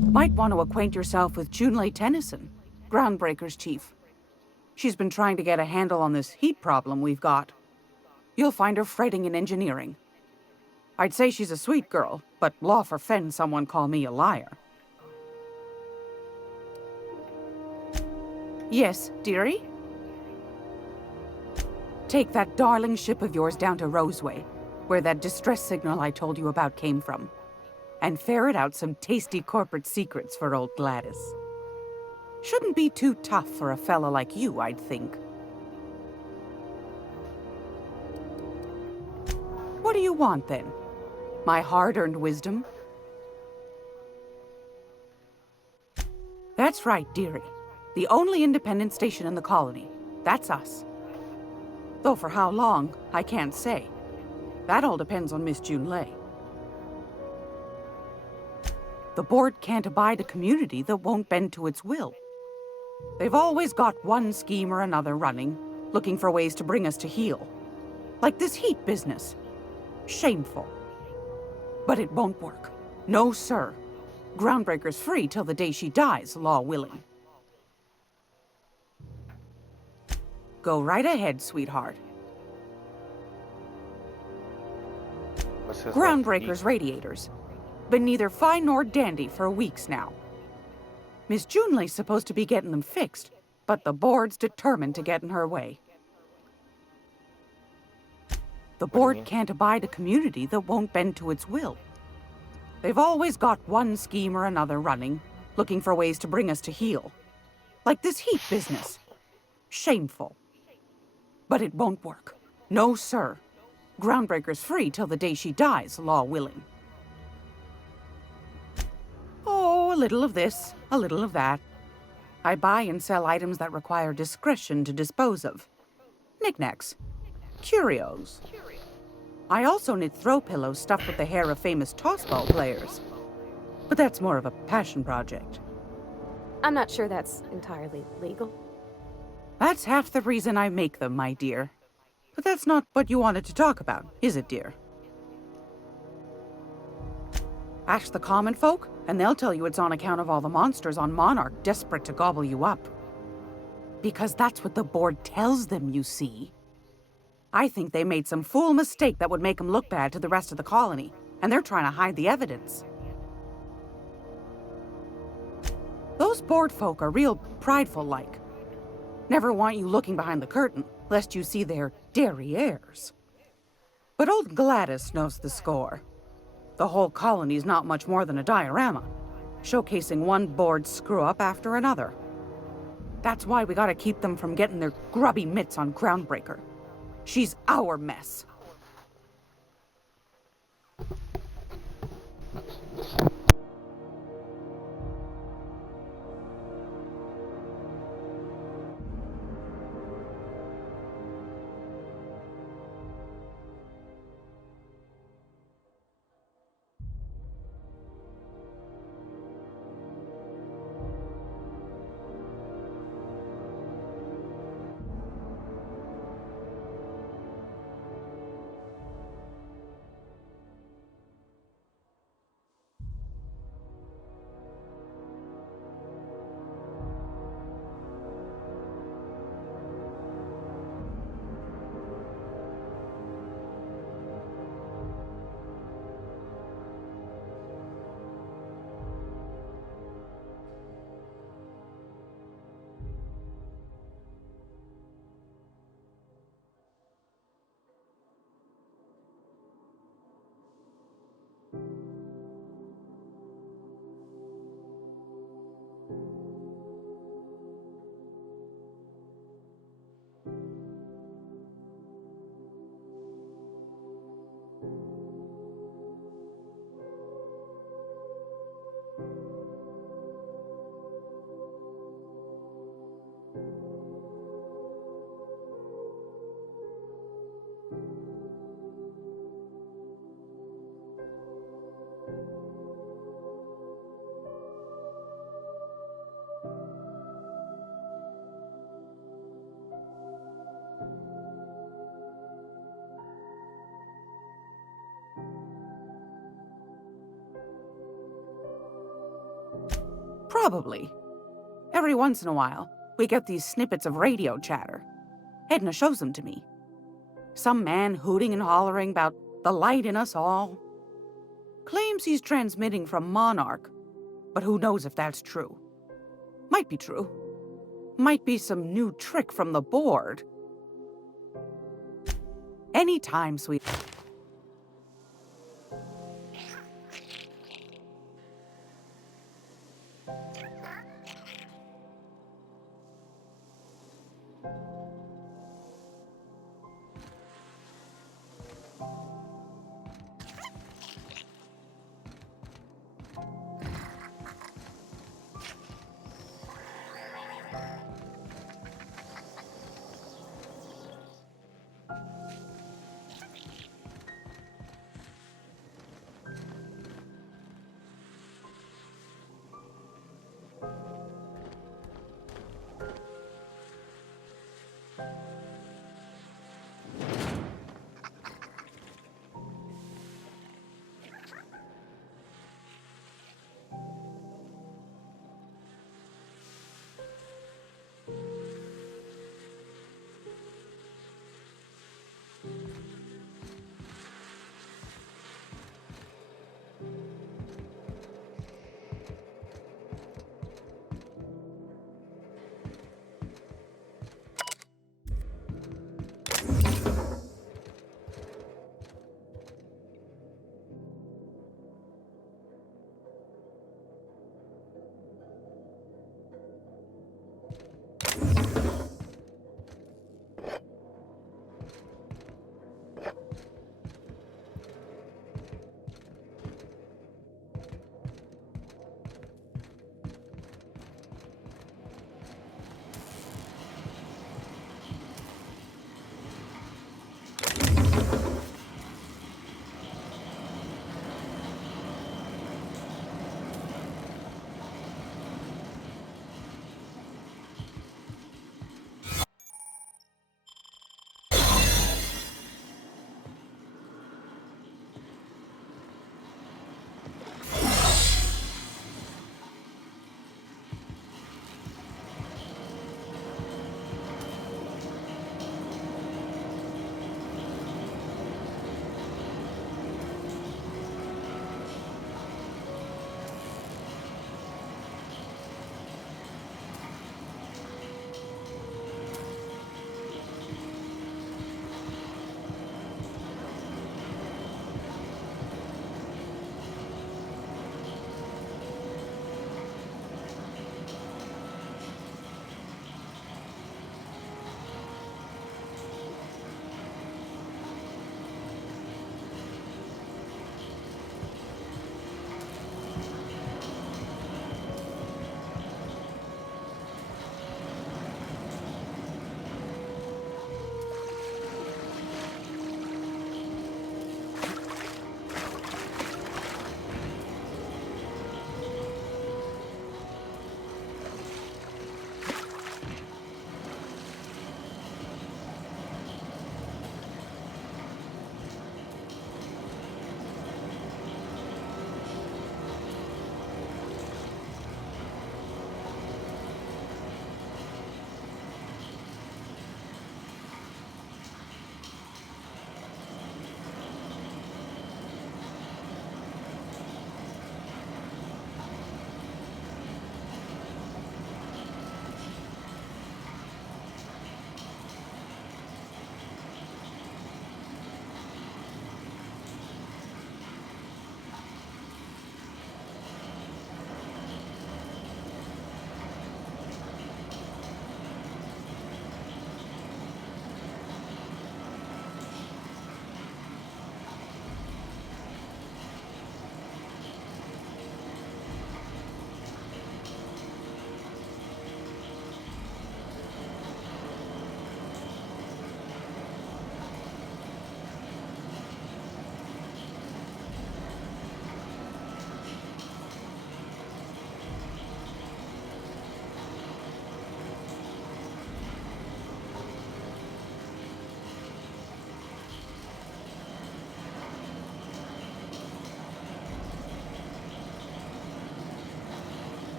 Might want to acquaint yourself with Junlei Tennyson, Groundbreaker's chief. She's been trying to get a handle on this heat problem we've got. You'll find her fretting in engineering. I'd say she's a sweet girl, but law forfend someone call me a liar. Yes, dearie? Take that darling ship of yours down to Roseway, where that distress signal I told you about came from, and ferret out some tasty corporate secrets for old Gladys. Shouldn't be too tough for a fella like you, I'd think. What do you want, then? My hard-earned wisdom? That's right, dearie. The only independent station in the colony. That's us. Though for how long, I can't say. That all depends on Miss Junlei. The board can't abide a community that won't bend to its will. They've always got one scheme or another running, looking for ways to bring us to heel. Like this heat business. Shameful. But it won't work. No, sir. Groundbreaker's free till the day she dies, law willing. Go right ahead, sweetheart. Groundbreaker's radiators. Been neither fine nor dandy for weeks now. Miss Junlei's supposed to be getting them fixed, but the board's determined to get in her way. The board can't abide a community that won't bend to its will. They've always got one scheme or another running, looking for ways to bring us to heel. Like this heat business. Shameful. But it won't work. No, sir. Groundbreaker's free till the day she dies, law willing. Oh, a little of this, a little of that. I buy and sell items that require discretion to dispose of. Knickknacks. Curios. I also knit throw pillows stuffed with the hair of famous tossball players. But that's more of a passion project. I'm not sure that's entirely legal. That's half the reason I make them, my dear. But that's not what you wanted to talk about, is it, dear? Ask the common folk, and they'll tell you it's on account of all the monsters on Monarch desperate to gobble you up. Because that's what the board tells them, you see. I think they made some fool mistake that would make them look bad to the rest of the colony, and they're trying to hide the evidence. Those board folk are real prideful-like. Never want you looking behind the curtain, lest you see their derrieres. But old Gladys knows the score. The whole colony's not much more than a diorama, showcasing one board screw-up after another. That's why we gotta keep them from getting their grubby mitts on Groundbreaker. She's our mess. Probably. Every once in a while, we get these snippets of radio chatter. Edna shows them to me. Some man hooting and hollering about the light in us all. Claims he's transmitting from Monarch, but who knows if that's true. Might be true. Might be some new trick from the board. Anytime, sweet.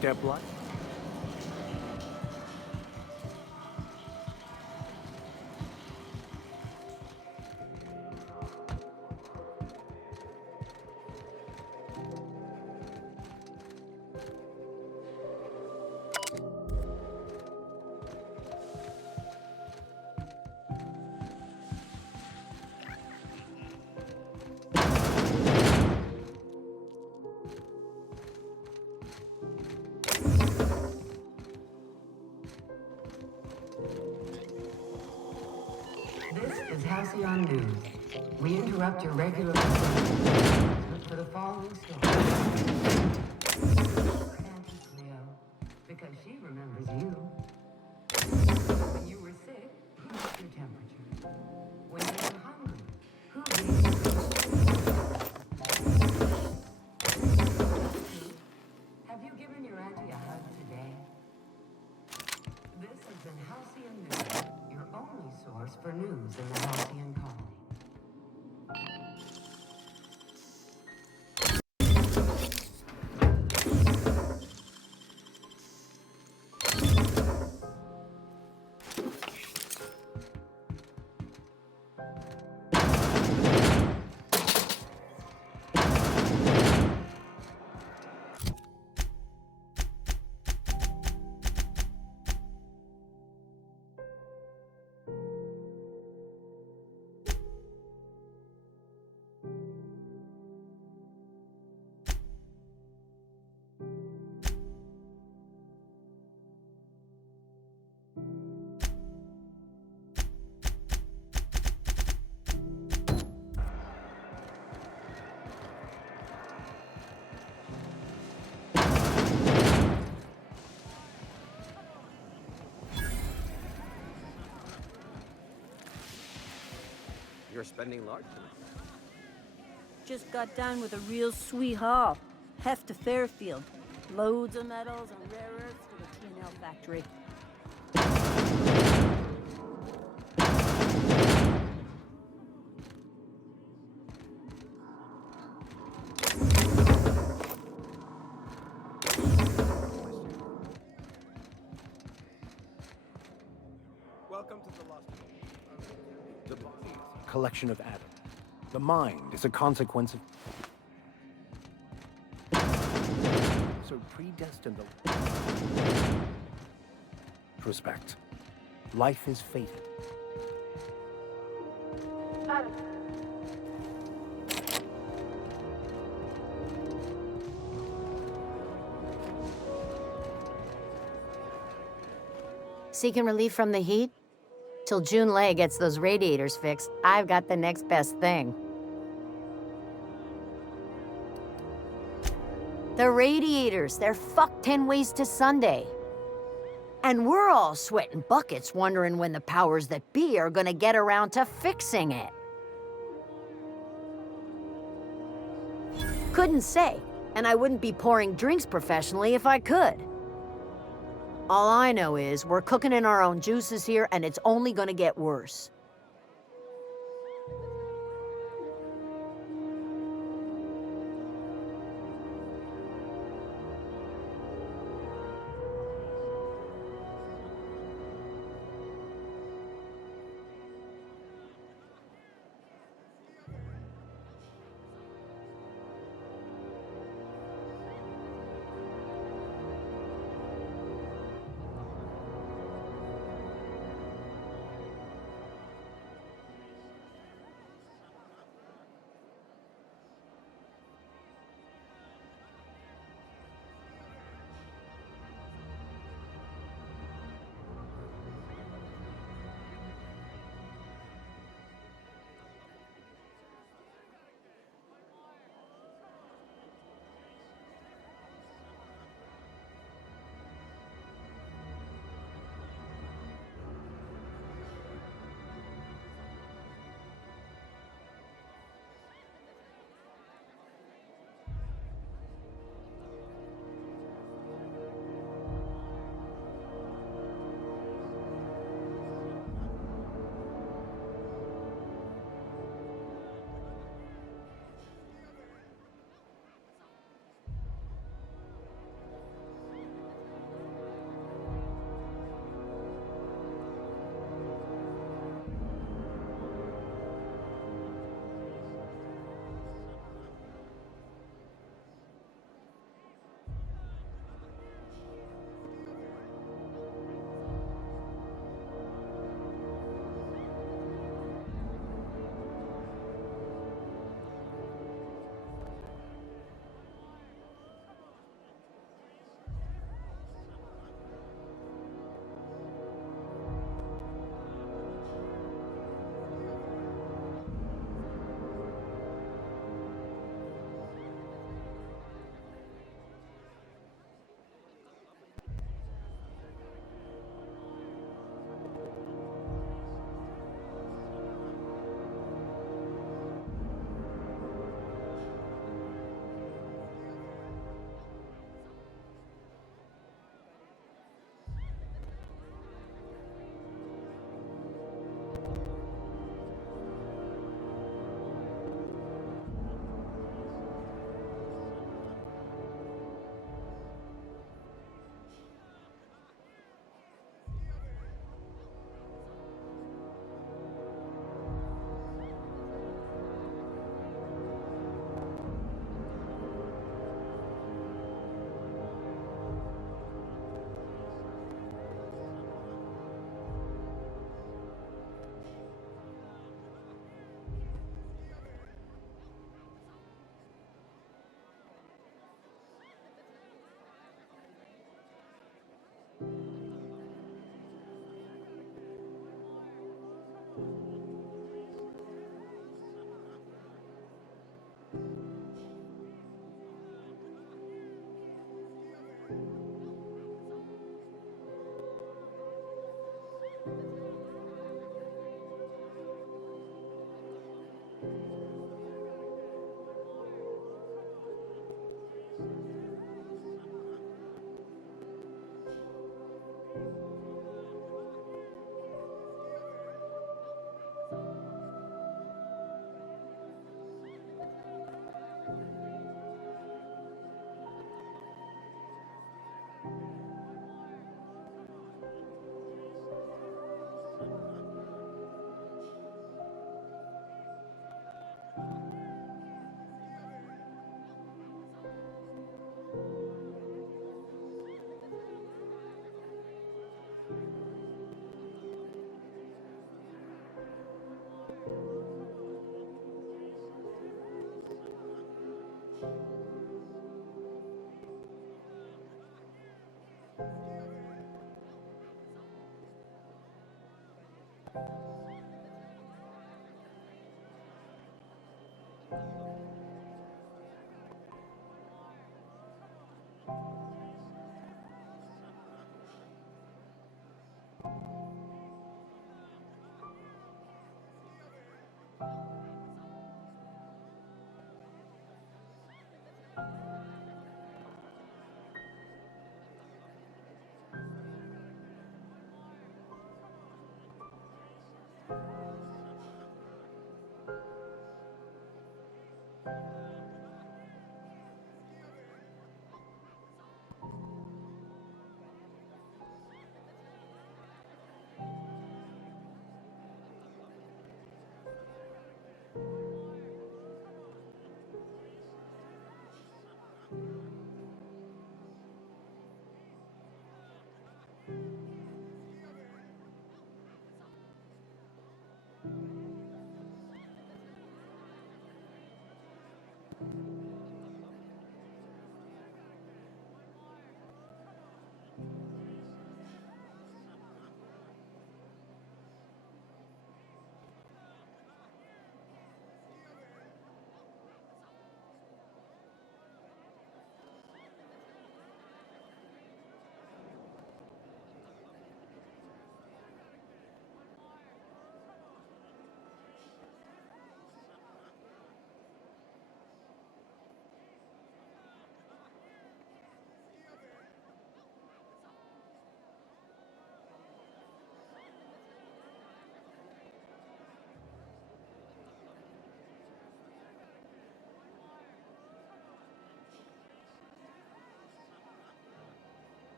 Stepwise? This is Halcyon News. We interrupt your regular for the following story. Auntie Cleo, because she remembers you. When you were sick, who took your temperature? When you were hungry, who gave you food? Have you given your auntie a hug today? This has been Halcyon News, your only source for news in the Halcyon colony. You're spending large tonight. Just got done with a real sweet haul. Heft to Fairfield. Loads of metals and rare earths to the T&L factory. Welcome to the Lost. The body is a collection of atoms. The mind is a consequence of... So predestined to... Respect. Life is fated. Seeking relief from the heat? Till June Lay gets those radiators fixed, I've got the next best thing. The radiators, they're fucked 10 ways to Sunday. And we're all sweating buckets wondering when the powers that be are gonna get around to fixing it. Couldn't say, and I wouldn't be pouring drinks professionally if I could. All I know is we're cooking in our own juices here, and it's only gonna get worse.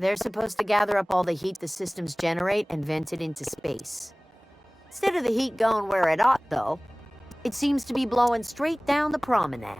They're supposed to gather up all the heat the systems generate and vent it into space. Instead of the heat going where it ought, though, it seems to be blowing straight down the promenade.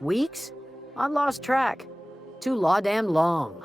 Weeks? I lost track. Too law-damn long.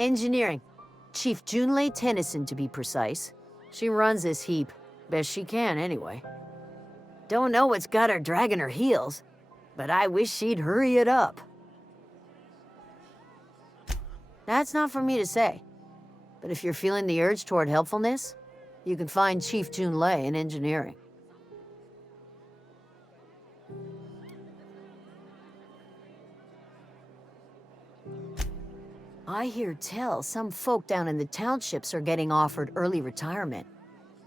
Engineering. Chief Junlei Tennyson, to be precise. She runs this heap. Best she can, anyway. Don't know what's got her dragging her heels, but I wish she'd hurry it up. That's not for me to say. But if you're feeling the urge toward helpfulness, you can find Chief Junlei in engineering. I hear tell some folk down in the townships are getting offered early retirement.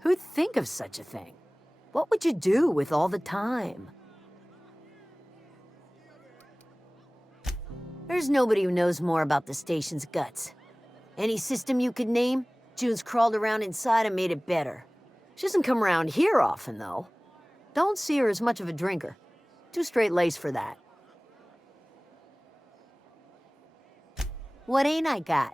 Who'd think of such a thing? What would you do with all the time? There's nobody who knows more about the station's guts. Any system you could name, June's crawled around inside and made it better. She doesn't come around here often, though. Don't see her as much of a drinker. Too straight-laced for that. What ain't I got?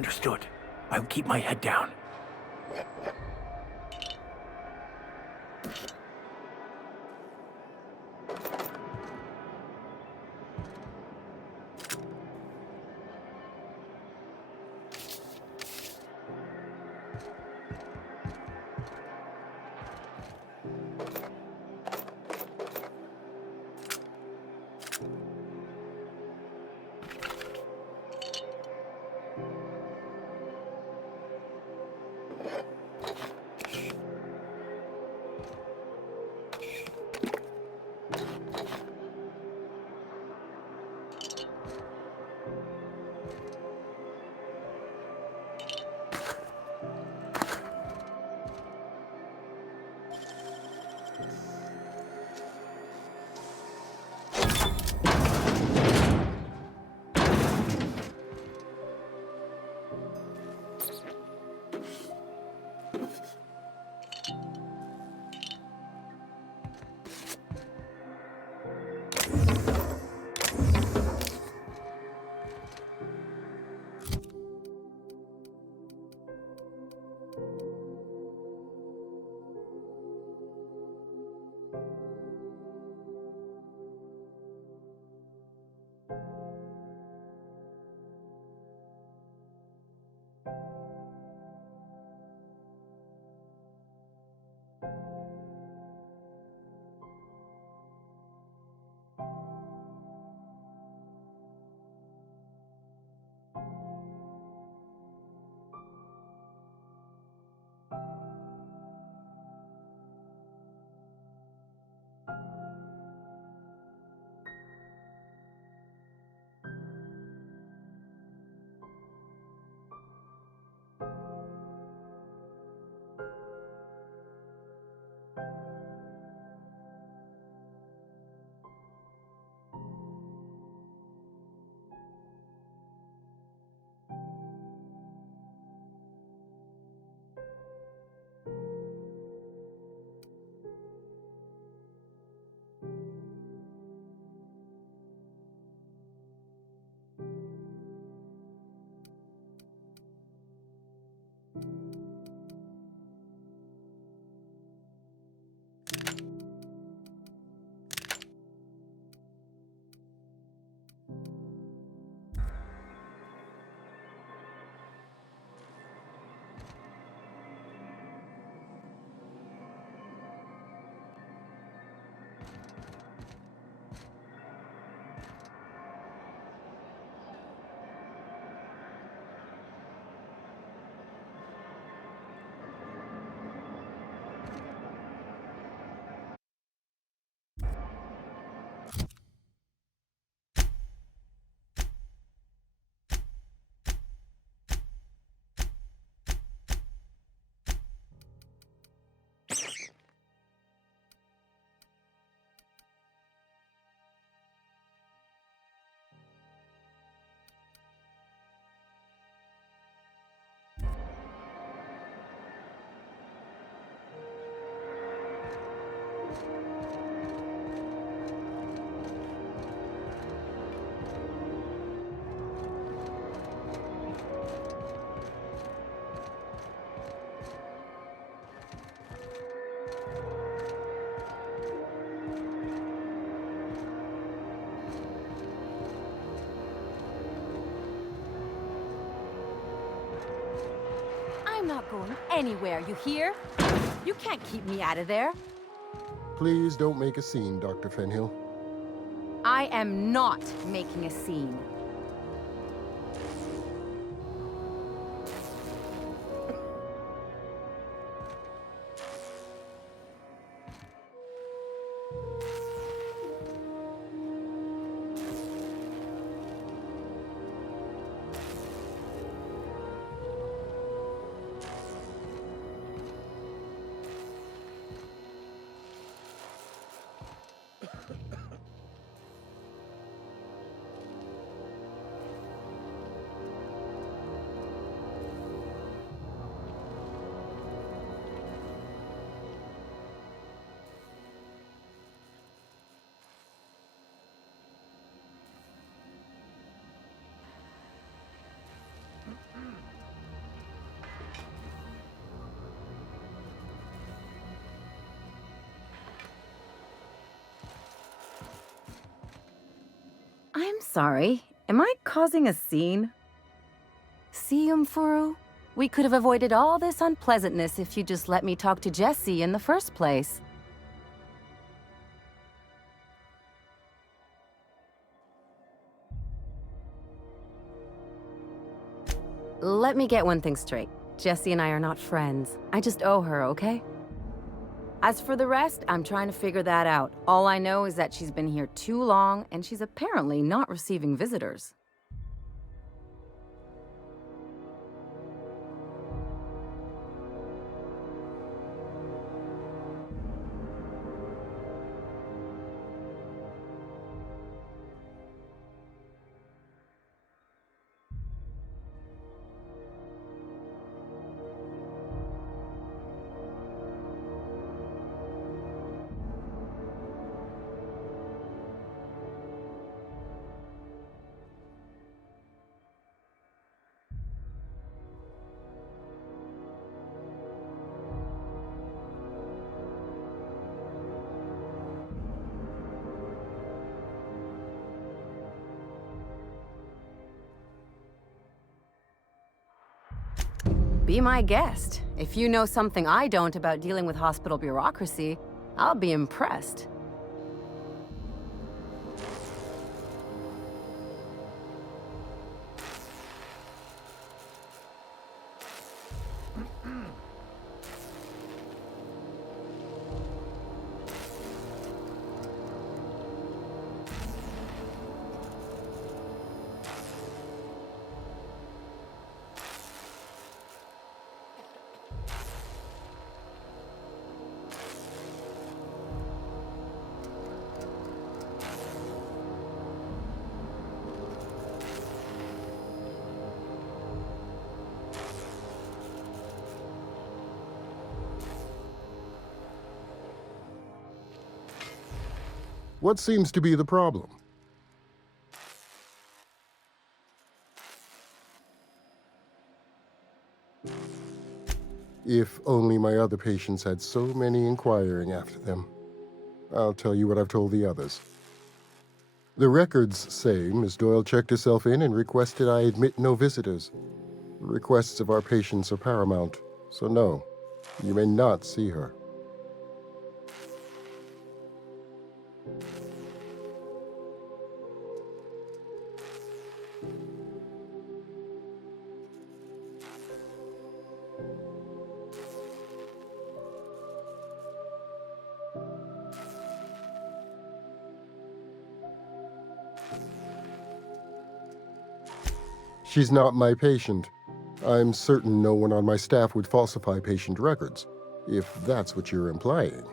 Understood. I'll keep my head down. I'm not going anywhere, you hear? You can't keep me out of there. Please don't make a scene, Dr. Fenhill. I am not making a scene. I'm sorry. Am I causing a scene? See, Umfuru? We could have avoided all this unpleasantness if you just let me talk to Jesse in the first place. Let me get one thing straight. Jesse and I are not friends. I just owe her, okay? As for the rest, I'm trying to figure that out. All I know is that she's been here too long, and she's apparently not receiving visitors. Be my guest. If you know something I don't about dealing with hospital bureaucracy, I'll be impressed. What seems to be the problem? If only my other patients had so many inquiring after them. I'll tell you what I've told the others. The records say Miss Doyle checked herself in and requested I admit no visitors. The requests of our patients are paramount, so no, you may not see her. She's not my patient. I'm certain no one on my staff would falsify patient records, if that's what you're implying.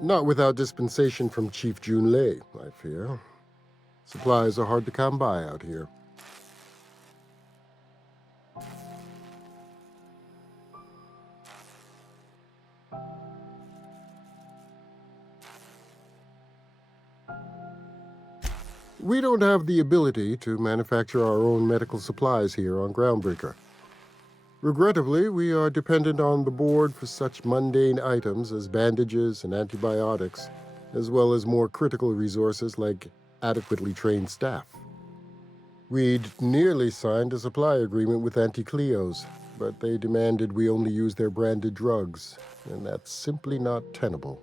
Not without dispensation from Chief Junlei, I fear. Supplies are hard to come by out here. We don't have the ability to manufacture our own medical supplies here on Groundbreaker. Regrettably, we are dependent on the board for such mundane items as bandages and antibiotics, as well as more critical resources like adequately trained staff. We'd nearly signed a supply agreement with Anti-Cleos, but they demanded we only use their branded drugs, and that's simply not tenable.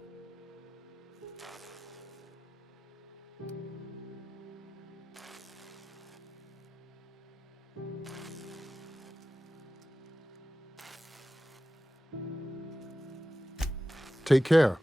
Take care.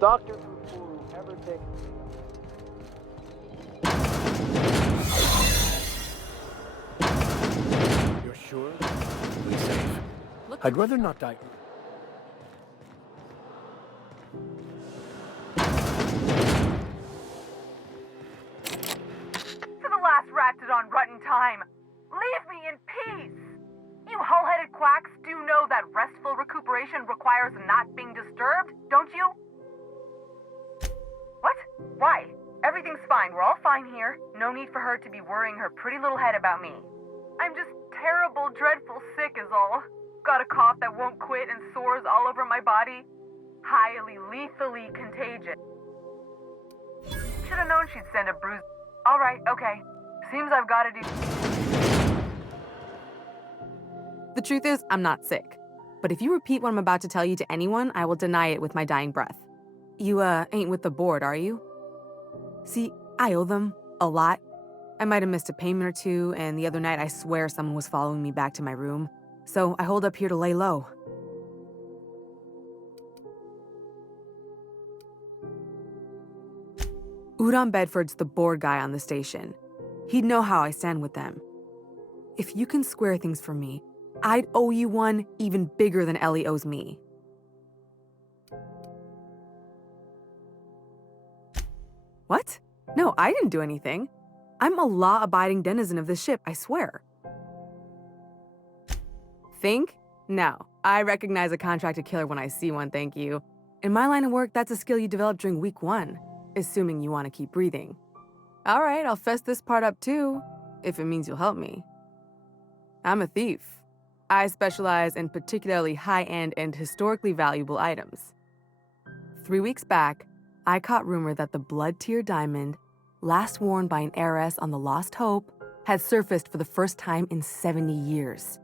Doctor Kufuru ever take... You're sure? Be safe. I'd rather not die. For the last Raptidon rut in time, leave me in peace! You hull-headed quacks do know that restful recuperation requires not being disturbed, don't you? What? Why? Everything's fine. We're all fine here. No need for her to be worrying her pretty little head about me. I'm just terrible, dreadful sick is all. Got a cough that won't quit and sores all over my body. Highly, lethally contagious. Should've known she'd send a bruise. Alright, okay. Seems I've gotta do... The truth is, I'm not sick. But if you repeat what I'm about to tell you to anyone, I will deny it with my dying breath. You, ain't with the board, are you? See, I owe them a lot. I might have missed a payment or two, and the other night I swear someone was following me back to my room. So I hold up here to lay low. Udon Bedford's the board guy on the station. He'd know how I stand with them. If you can square things for me, I'd owe you one even bigger than Ellie owes me. What? No, I didn't do anything. I'm a law-abiding denizen of this ship, I swear. Think? No. I recognize a contracted killer when I see one, thank you. In my line of work, that's a skill you develop during week 1, assuming you want to keep breathing. All right, I'll fess this part up too, if it means you'll help me. I'm a thief. I specialize in particularly high-end and historically valuable items. 3 weeks back, I caught rumor that the blood-tier diamond, last worn by an heiress on the Lost Hope, had surfaced for the first time in 70 years.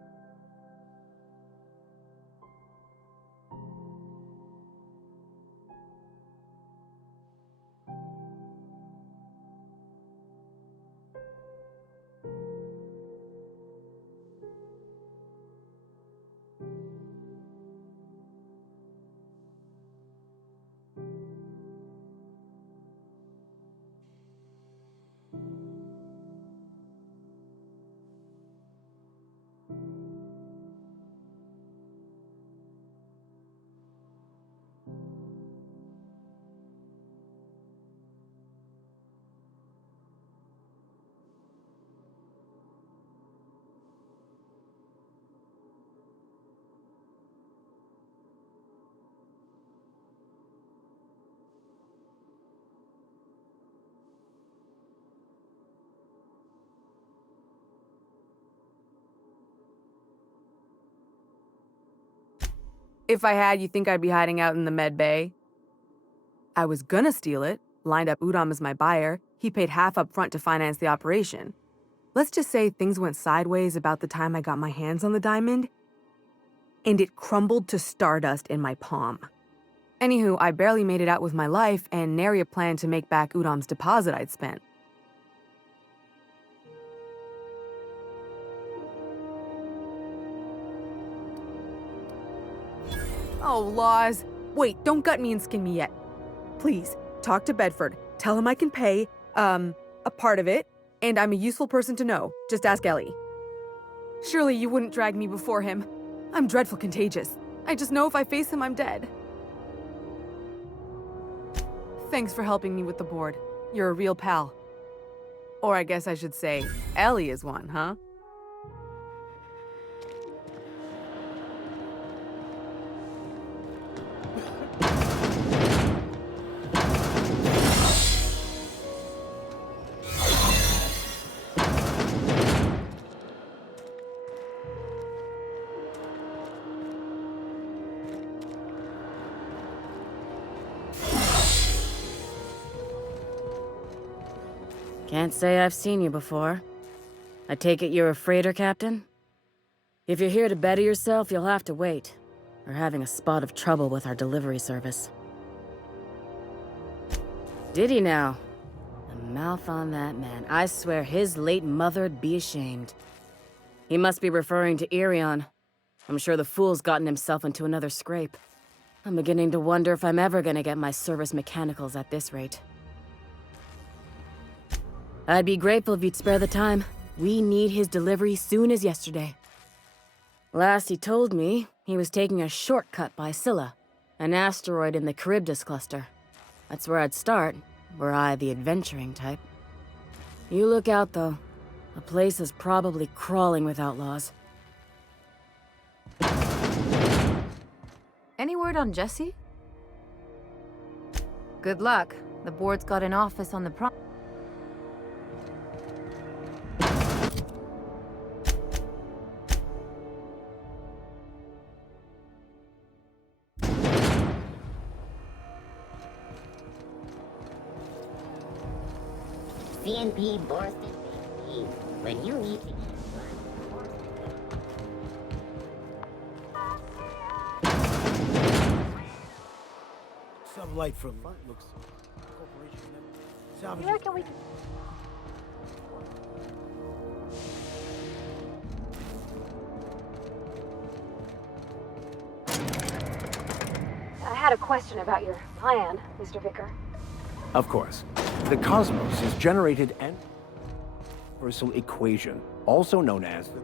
If I had, you think I'd be hiding out in the med bay? I was gonna steal it, lined up Udom as my buyer. He paid half up front to finance the operation. Let's just say things went sideways about the time I got my hands on the diamond, and it crumbled to stardust in my palm. Anywho, I barely made it out with my life, and nary a plan to make back Udom's deposit I'd spent. Oh, laws. Wait, don't gut me and skin me yet. Please, talk to Bedford. Tell him I can pay, a part of it, and I'm a useful person to know. Just ask Ellie. Surely you wouldn't drag me before him. I'm dreadful contagious. I just know if I face him, I'm dead. Thanks for helping me with the board. You're a real pal. Or I guess I should say, Ellie is one, huh? Can't say I've seen you before. I take it you're a freighter captain? If you're here to better yourself, you'll have to wait. We're having a spot of trouble with our delivery service. Did he now? The mouth on that man. I swear his late mother'd be ashamed. He must be referring to Irion. I'm sure the fool's gotten himself into another scrape. I'm beginning to wonder if I'm ever gonna get my service mechanicals at this rate. I'd be grateful if you'd spare the time. We need his delivery soon as yesterday. Last he told me, he was taking a shortcut by Scylla, an asteroid in the Charybdis cluster. That's where I'd start, were I the adventuring type. You look out, though. The place is probably crawling with outlaws. Any word on Jesse? Good luck. The board's got an office on the CNP Boston BT. When you need to Sublight from looks corporation salvage. Where can we? I had a question about your plan, Mr. Vicker. Of course. The cosmos is generated and universal equation, also known as the...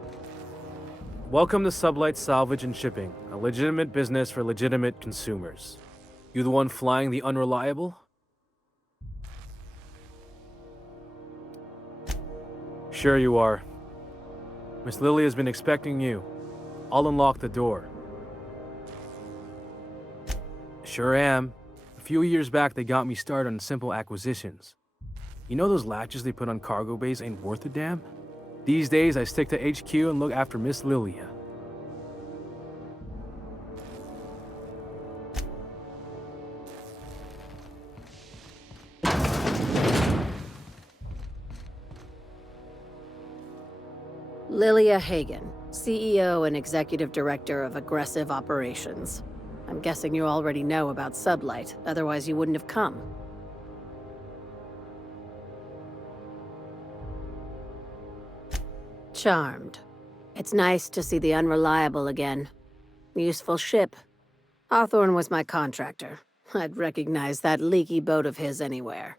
Welcome to Sublight Salvage and Shipping, a legitimate business for legitimate consumers. You the one flying the unreliable? Sure you are. Miss Lily has been expecting you. I'll unlock the door. Sure am. A few years back, they got me started on simple acquisitions. You know those latches they put on cargo bays ain't worth a damn? These days, I stick to HQ and look after Miss Lilia. Lilia Hagen, CEO and Executive Director of Aggressive Operations. I'm guessing you already know about Sublight, otherwise you wouldn't have come. Charmed. It's nice to see the Unreliable again. Useful ship. Hawthorne was my contractor. I'd recognize that leaky boat of his anywhere.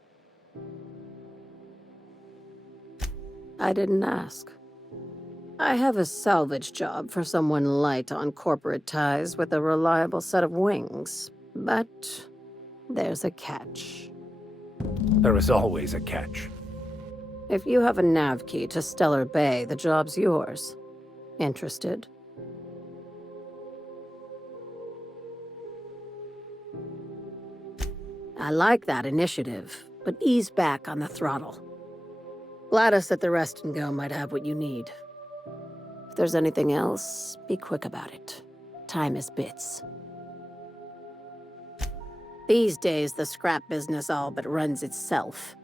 I didn't ask. I have a salvage job for someone light on corporate ties with a reliable set of wings, but there's a catch. There is always a catch. If you have a nav key to Stellar Bay, the job's yours. Interested? I like that initiative, but ease back on the throttle. Gladys at the Rest and Go might have what you need. If there's anything else, be quick about it. Time is bits. These days, the scrap business all but runs itself.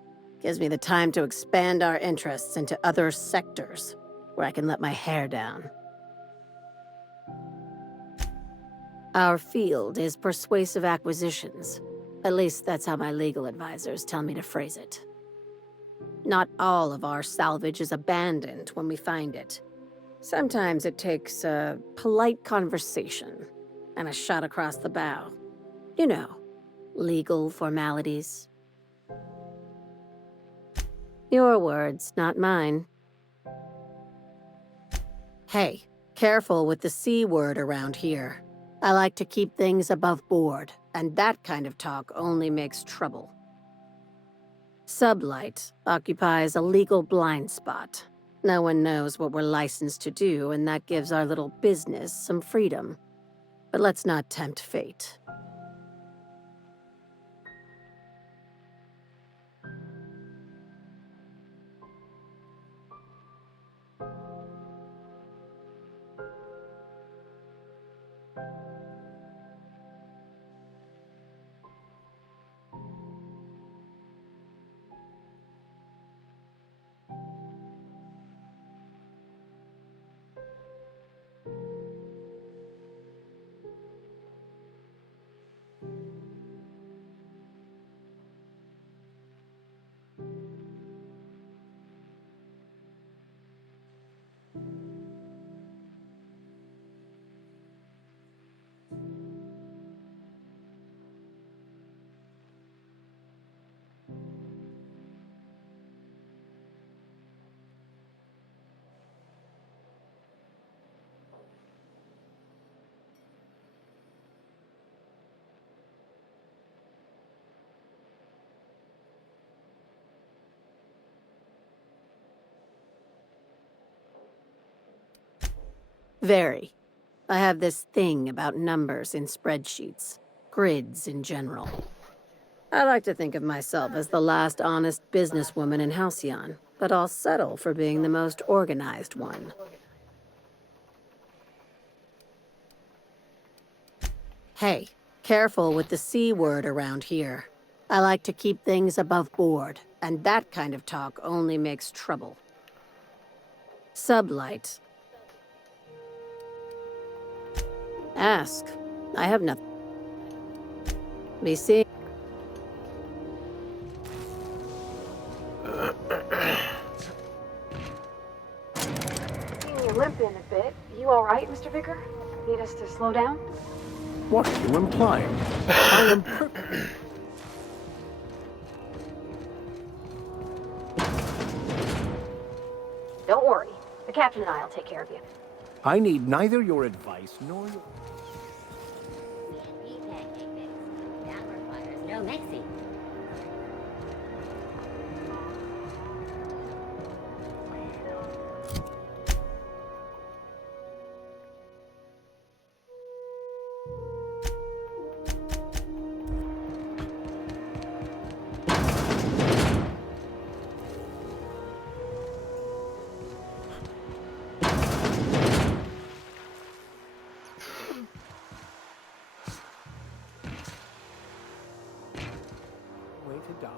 Gives me the time to expand our interests into other sectors, where I can let my hair down. Our field is persuasive acquisitions. At least that's how my legal advisors tell me to phrase it. Not all of our salvage is abandoned when we find it. Sometimes it takes a polite conversation and a shot across the bow. You know, legal formalities. Your words, not mine. Hey, careful with the C word around here. I like to keep things above board, and that kind of talk only makes trouble. Sublight occupies a legal blind spot. No one knows what we're licensed to do, and that gives our little business some freedom. But let's not tempt fate. Very. I have this thing about numbers in spreadsheets, grids in general. I like to think of myself as the last honest businesswoman in Halcyon, but I'll settle for being the most organized one. Hey, careful with the C word around here. I like to keep things above board, and that kind of talk only makes trouble. Sublight. Ask. I have nothing. Be seeing. Seeing you limping a bit. You all right, Mr. Vicker? Need us to slow down? What are you implying? I am Don't worry. The captain and I will take care of you. I need neither your advice nor your... That requires no mixing. Way to die.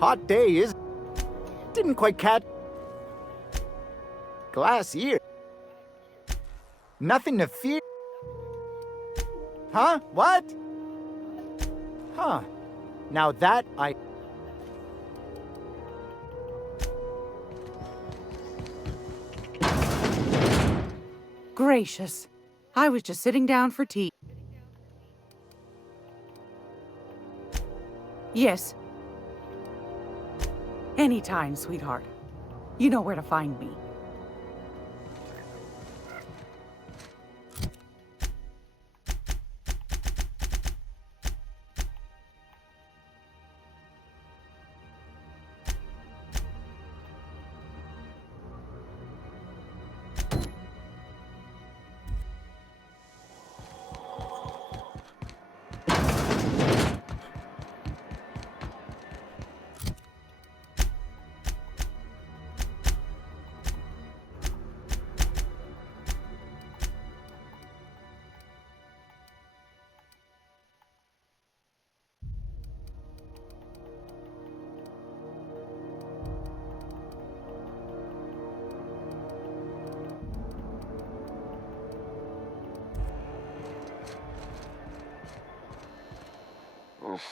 Hot day, is didn't quite catch. Glass ear. Nothing to fear. Huh? What? Huh. Now that I... Gracious. I was just sitting down for tea. Yes. Anytime, sweetheart. You know where to find me.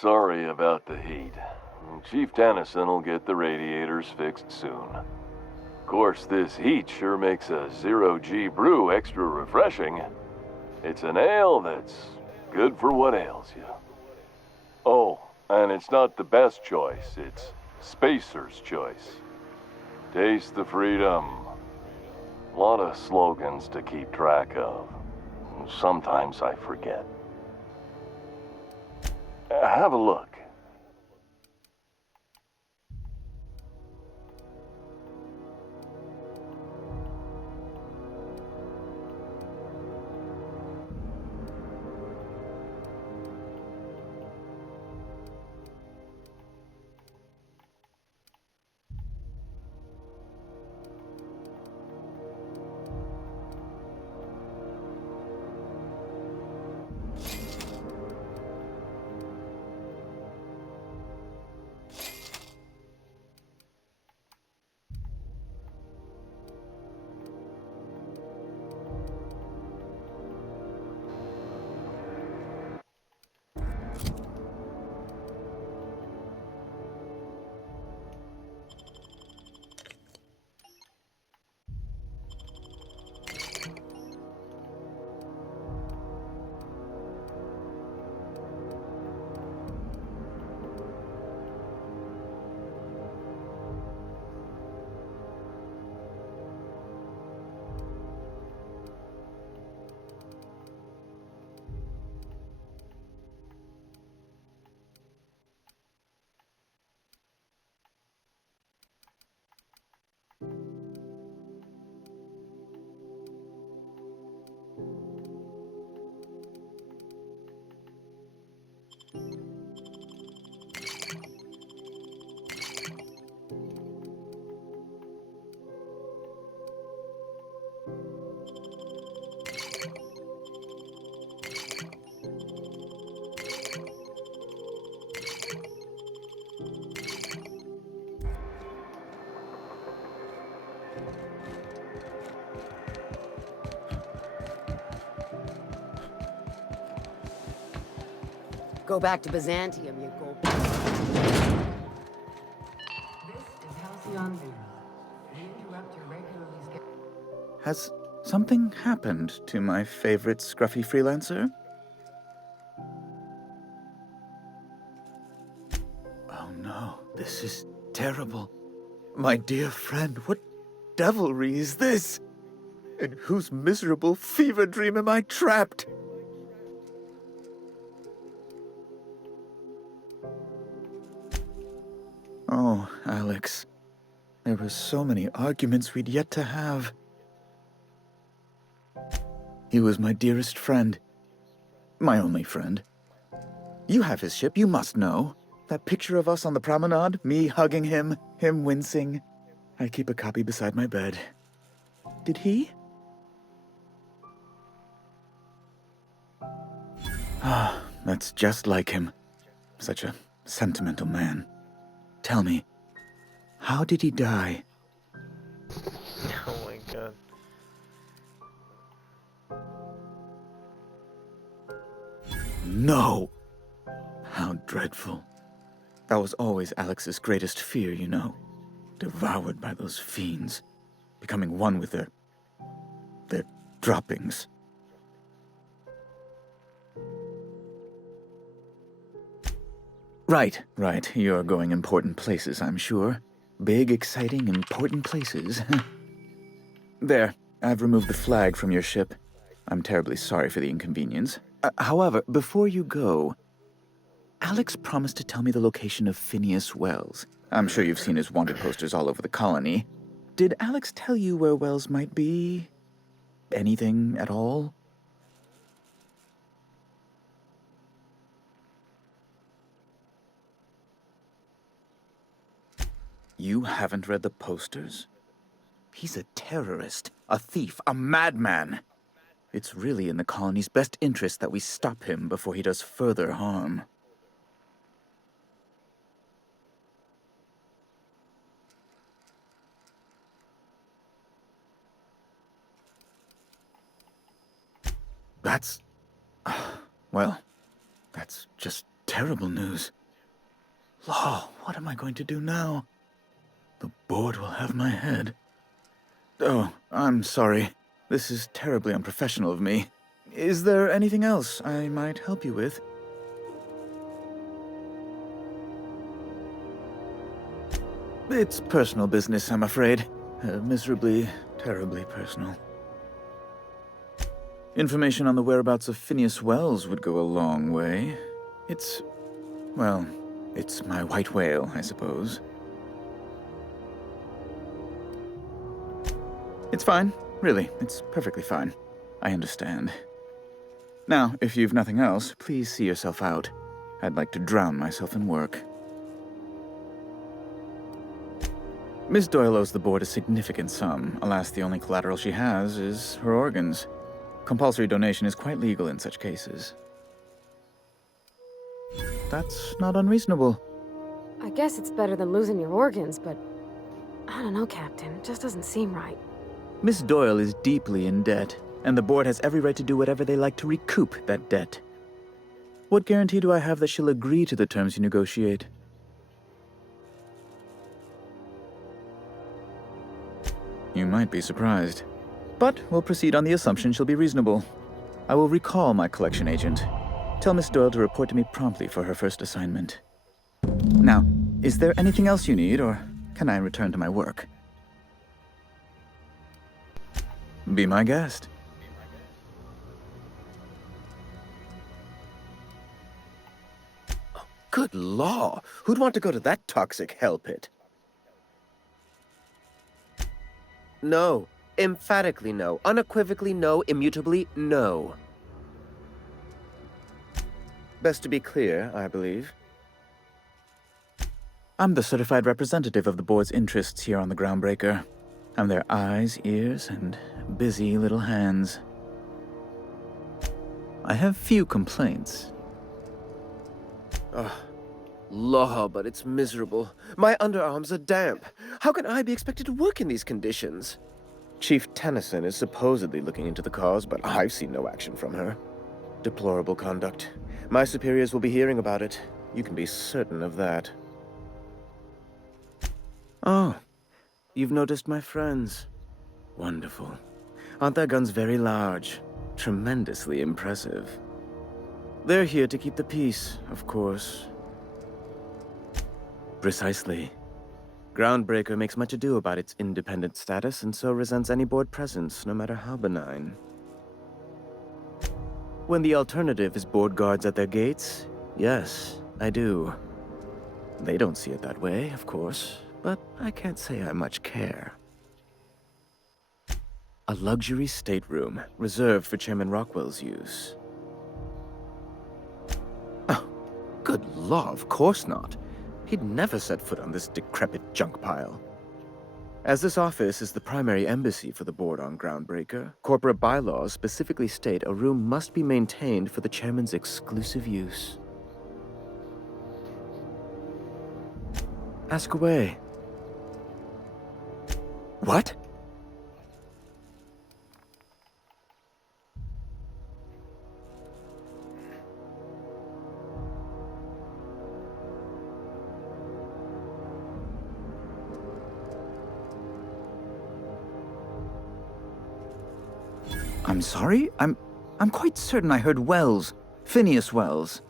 Sorry about the heat. Chief Tennyson'll get the radiators fixed soon. Of course, this heat sure makes a zero-G brew extra refreshing. It's an ale that's good for what ails you. Oh, and it's not the best choice, it's Spacer's choice. Taste the freedom. A lot of slogans to keep track of. Sometimes I forget. Have a look. Go back to Byzantium, you go. Has something happened to my favorite scruffy freelancer? Oh no, this is terrible. My dear friend, what devilry is this? In whose miserable fever dream am I trapped? Oh, Alex. There were so many arguments we'd yet to have. He was my dearest friend. My only friend. You have his ship, you must know. That picture of us on the promenade, me hugging him, him wincing. I keep a copy beside my bed. Did he? Ah, that's just like him. Such a sentimental man. Tell me, how did he die? Oh my god. No! How dreadful. That was always Alex's greatest fear, you know. Devoured by those fiends. Becoming one with their droppings. Right. You're going important places, I'm sure. Big, exciting, important places. There, I've removed the flag from your ship. I'm terribly sorry for the inconvenience. However, before you go, Alex promised to tell me the location of Phineas Wells. I'm sure you've seen his wanted posters all over the colony. Did Alex tell you where Wells might be? Anything at all? You haven't read the posters? He's a terrorist, a thief, a madman. It's really in the colony's best interest that we stop him before he does further harm. Well, that's just terrible news. Law, what am I going to do now? The board will have my head. Oh, I'm sorry. This is terribly unprofessional of me. Is there anything else I might help you with? It's personal business, I'm afraid. Miserably, terribly personal. Information on the whereabouts of Phineas Wells would go a long way. Well, it's my white whale, I suppose. It's fine. Really, it's perfectly fine. I understand. Now, if you've nothing else, please see yourself out. I'd like to drown myself in work. Miss Doyle owes the board a significant sum. Alas, the only collateral she has is her organs. Compulsory donation is quite legal in such cases. That's not unreasonable. I guess it's better than losing your organs, but I don't know, Captain. It just doesn't seem right. Miss Doyle is deeply in debt, and the board has every right to do whatever they like to recoup that debt. What guarantee do I have that she'll agree to the terms you negotiate? You might be surprised. But we'll proceed on the assumption she'll be reasonable. I will recall my collection agent. Tell Miss Doyle to report to me promptly for her first assignment. Now, is there anything else you need, or can I return to my work? Be my guest. Good law! Who'd want to go to that toxic hell pit? No. Emphatically no. Unequivocally no. Immutably no. Best to be clear, I believe. I'm the certified representative of the board's interests here on the Groundbreaker. I'm their eyes, ears, and busy little hands. I have few complaints. Ugh. Law, but it's miserable. My underarms are damp. How can I be expected to work in these conditions? Chief Tennyson is supposedly looking into the cause, but I've seen no action from her. Deplorable conduct. My superiors will be hearing about it. You can be certain of that. Oh, you've noticed my friends. Wonderful. Aren't their guns very large? Tremendously impressive. They're here to keep the peace, of course. Precisely. Groundbreaker makes much ado about its independent status, and so resents any board presence, no matter how benign. When the alternative is board guards at their gates, yes, I do. They don't see it that way, of course, but I can't say I much care. A luxury stateroom, reserved for Chairman Rockwell's use. Oh, good law, of course not. He'd never set foot on this decrepit junk pile. As this office is the primary embassy for the board on Groundbreaker, corporate bylaws specifically state a room must be maintained for the chairman's exclusive use. Ask away. What? I'm sorry? I'm quite certain I heard Wells. Phineas Wells.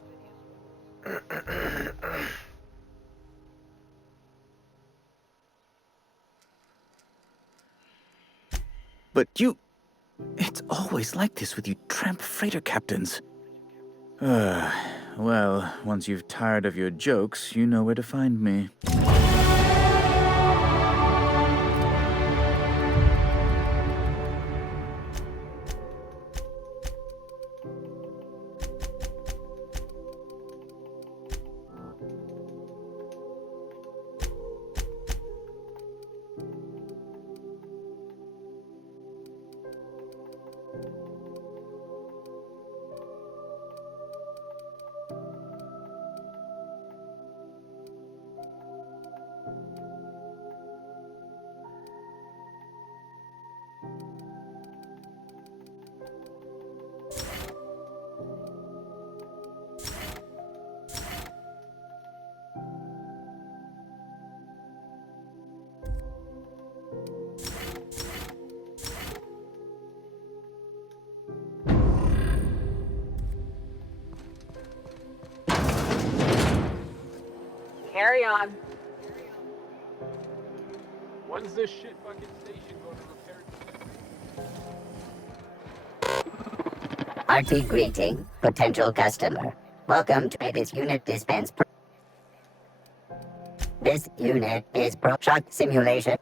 But you... It's always like this with you tramp freighter captains. Well, once you've tired of your jokes, you know where to find me. Carry on. When's this shit fucking station going to repair? RT greeting, potential customer. Welcome to this unit dispense. This unit is pro shock simulation.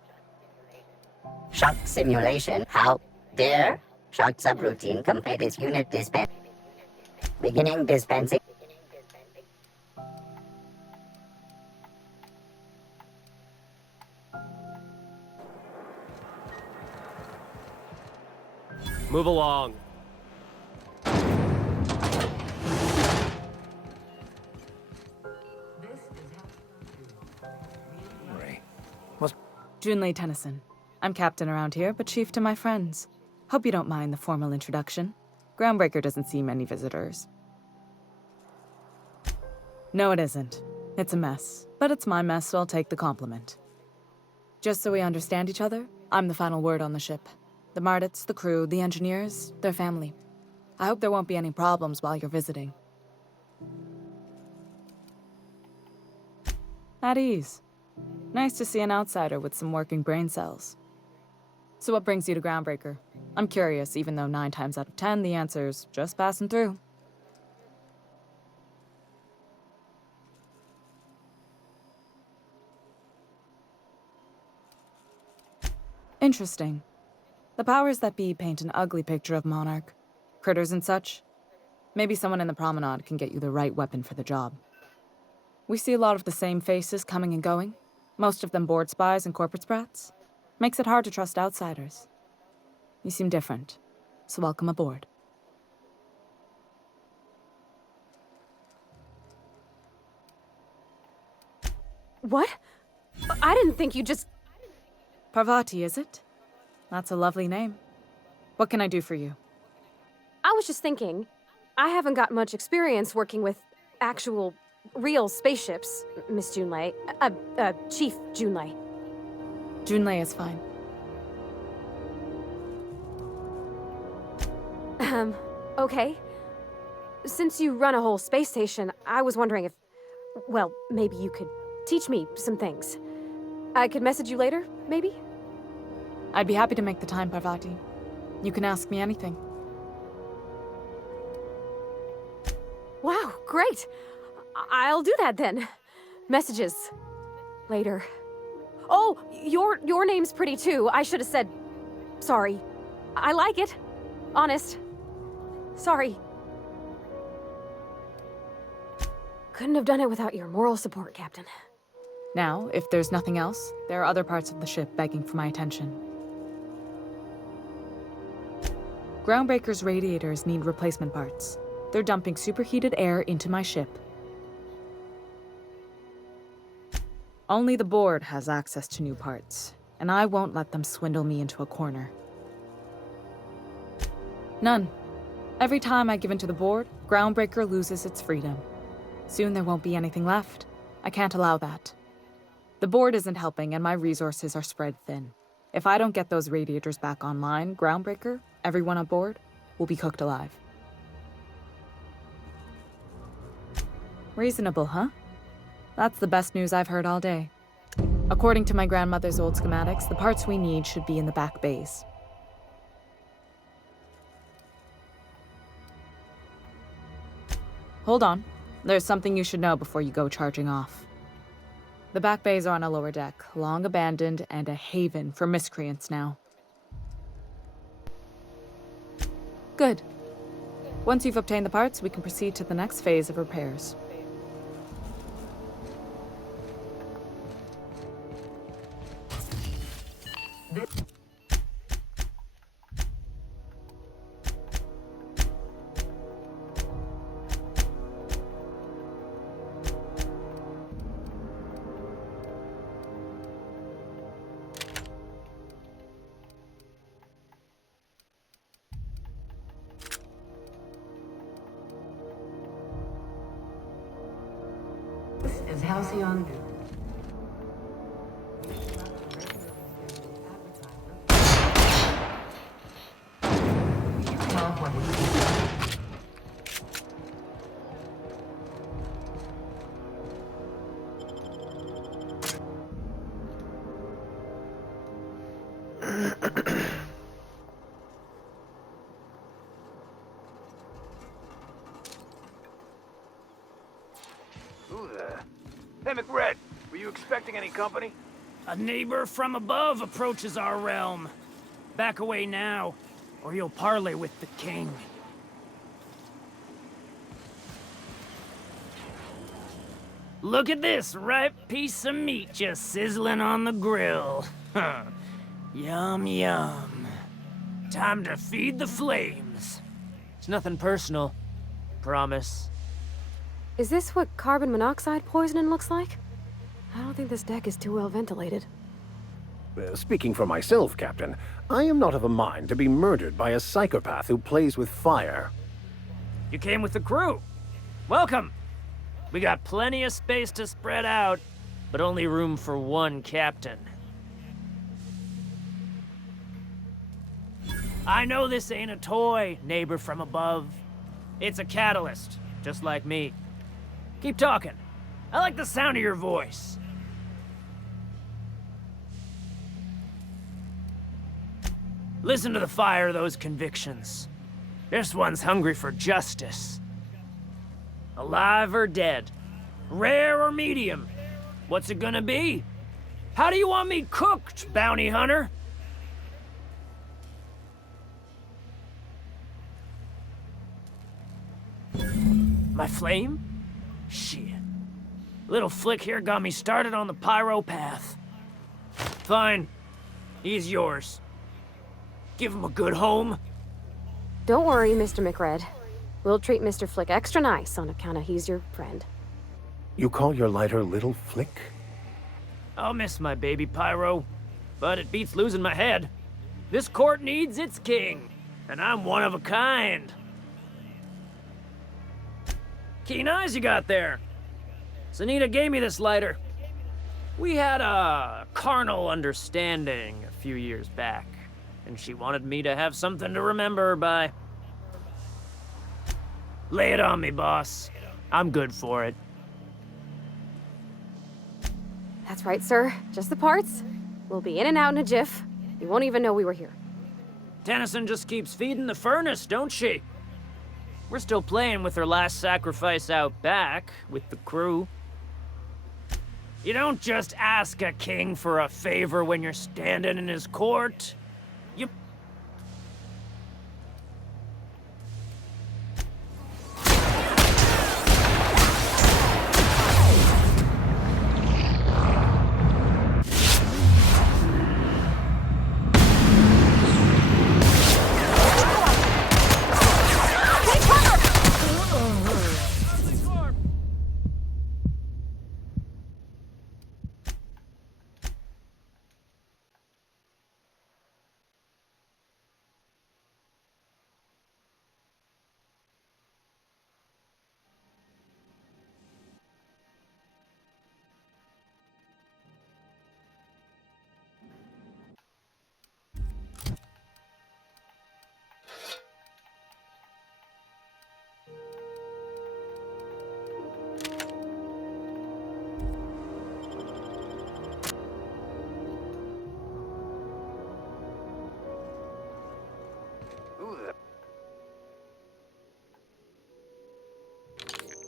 Shock simulation. How dare? Shock subroutine. Complete this unit dispense. Beginning dispensing. Move along. Junlei Tennyson. I'm captain around here, but chief to my friends. Hope you don't mind the formal introduction. Groundbreaker doesn't see many visitors. No, it isn't. It's a mess. But it's my mess, so I'll take the compliment. Just so we understand each other, I'm the final word on the ship. The Mardits, the crew, the engineers, their family. I hope there won't be any problems while you're visiting. At ease. Nice to see an outsider with some working brain cells. So what brings you to Groundbreaker? I'm curious, even though 9 times out of 10 the answer's just passing through. Interesting. The powers that be paint an ugly picture of Monarch. Critters and such. Maybe someone in the promenade can get you the right weapon for the job. We see a lot of the same faces coming and going. Most of them board spies and corporate sprats. Makes it hard to trust outsiders. You seem different, so welcome aboard. What? I didn't think you just... Parvati, is it? That's a lovely name. What can I do for you? I was just thinking, I haven't got much experience working with actual, real spaceships, Miss Junlei. Chief Junlei. Junlei is fine. Okay. Since you run a whole space station, I was wondering if, well, maybe you could teach me some things. I could message you later, maybe? I'd be happy to make the time, Parvati. You can ask me anything. Wow, great. I'll do that then. Messages. Later. Oh, your name's pretty too. I should have said sorry. I like it. Honest. Sorry. Couldn't have done it without your moral support, Captain. Now, if there's nothing else, there are other parts of the ship begging for my attention. Groundbreaker's radiators need replacement parts. They're dumping superheated air into my ship. Only the board has access to new parts, and I won't let them swindle me into a corner. None. Every time I give in to the board, Groundbreaker loses its freedom. Soon there won't be anything left. I can't allow that. The board isn't helping, and my resources are spread thin. If I don't get those radiators back online, Groundbreaker, everyone on board, will be cooked alive. Reasonable, huh? That's the best news I've heard all day. According to my grandmother's old schematics, the parts we need should be in the back bays. Hold on. There's something you should know before you go charging off. The back bays are on a lower deck, long abandoned and a haven for miscreants now. Good. Once you've obtained the parts, we can proceed to the next phase of repairs. This is Halcyon. Who the... Hey, McRed, were you expecting any company? A neighbor from above approaches our realm. Back away now, or you'll parley with the king. Look at this ripe piece of meat just sizzling on the grill. Yum, yum. Time to feed the flames. It's nothing personal. Promise. Is this what carbon monoxide poisoning looks like? I don't think this deck is too well ventilated. Speaking for myself, Captain, I am not of a mind to be murdered by a psychopath who plays with fire. You came with the crew. Welcome. We got plenty of space to spread out, but only room for one captain. I know this ain't a toy, neighbor from above. It's a catalyst, just like me. Keep talking. I like the sound of your voice. Listen to the fire of those convictions. This one's hungry for justice. Alive or dead? Rare or medium? What's it gonna be? How do you want me cooked, bounty hunter? My flame? Shit. Little flick here got me started on the pyro path. Fine. He's yours. Give him a good home. Don't worry, Mr. McRed. We'll treat Mr. Flick extra nice on account of he's your friend. You call your lighter Little Flick? I'll miss my baby Pyro, but it beats losing my head. This court needs its king, and I'm one of a kind. Keen eyes you got there. Sunita gave me this lighter. We had a carnal understanding a few years back, and she wanted me to have something to remember her by. Lay it on me, boss. I'm good for it. That's right, sir. Just the parts. We'll be in and out in a jiff. You won't even know we were here. Tennyson just keeps feeding the furnace, don't she? We're still playing with her last sacrifice out back, with the crew. You don't just ask a king for a favor when you're standing in his court. You...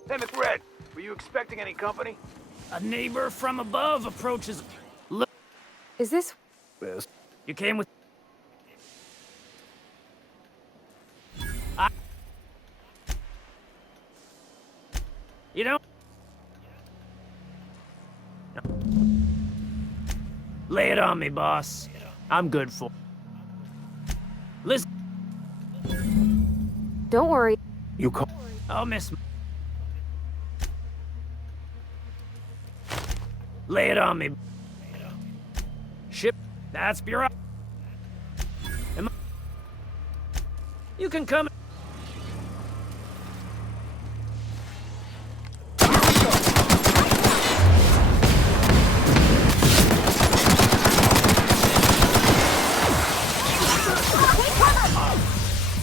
Hey, McRed, were you expecting any company? A neighbor from above approaches... Look... Is this... You came with... You don't... Lay it on me, boss. I'm good for... Listen... Don't worry. You call... I'll miss... Lay it on me. Ship... That's bureau... You can come...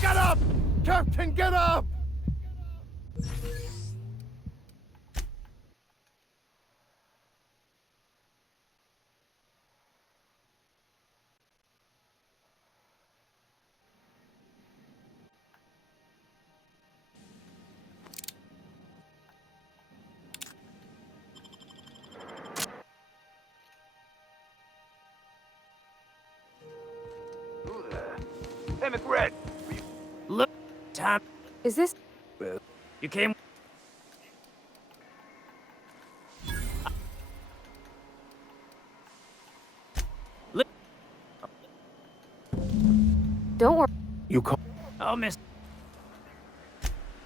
Get up! Captain, get up! Hey, McRed. Look, Tom. Is this? You came. Don't worry. You call. Oh, miss.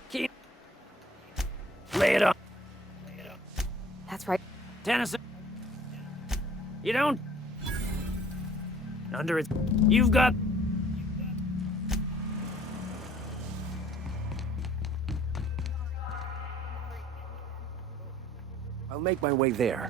Keep. Lay it on. That's right. Tennyson. You don't. Under it. You've got. I'll make my way there.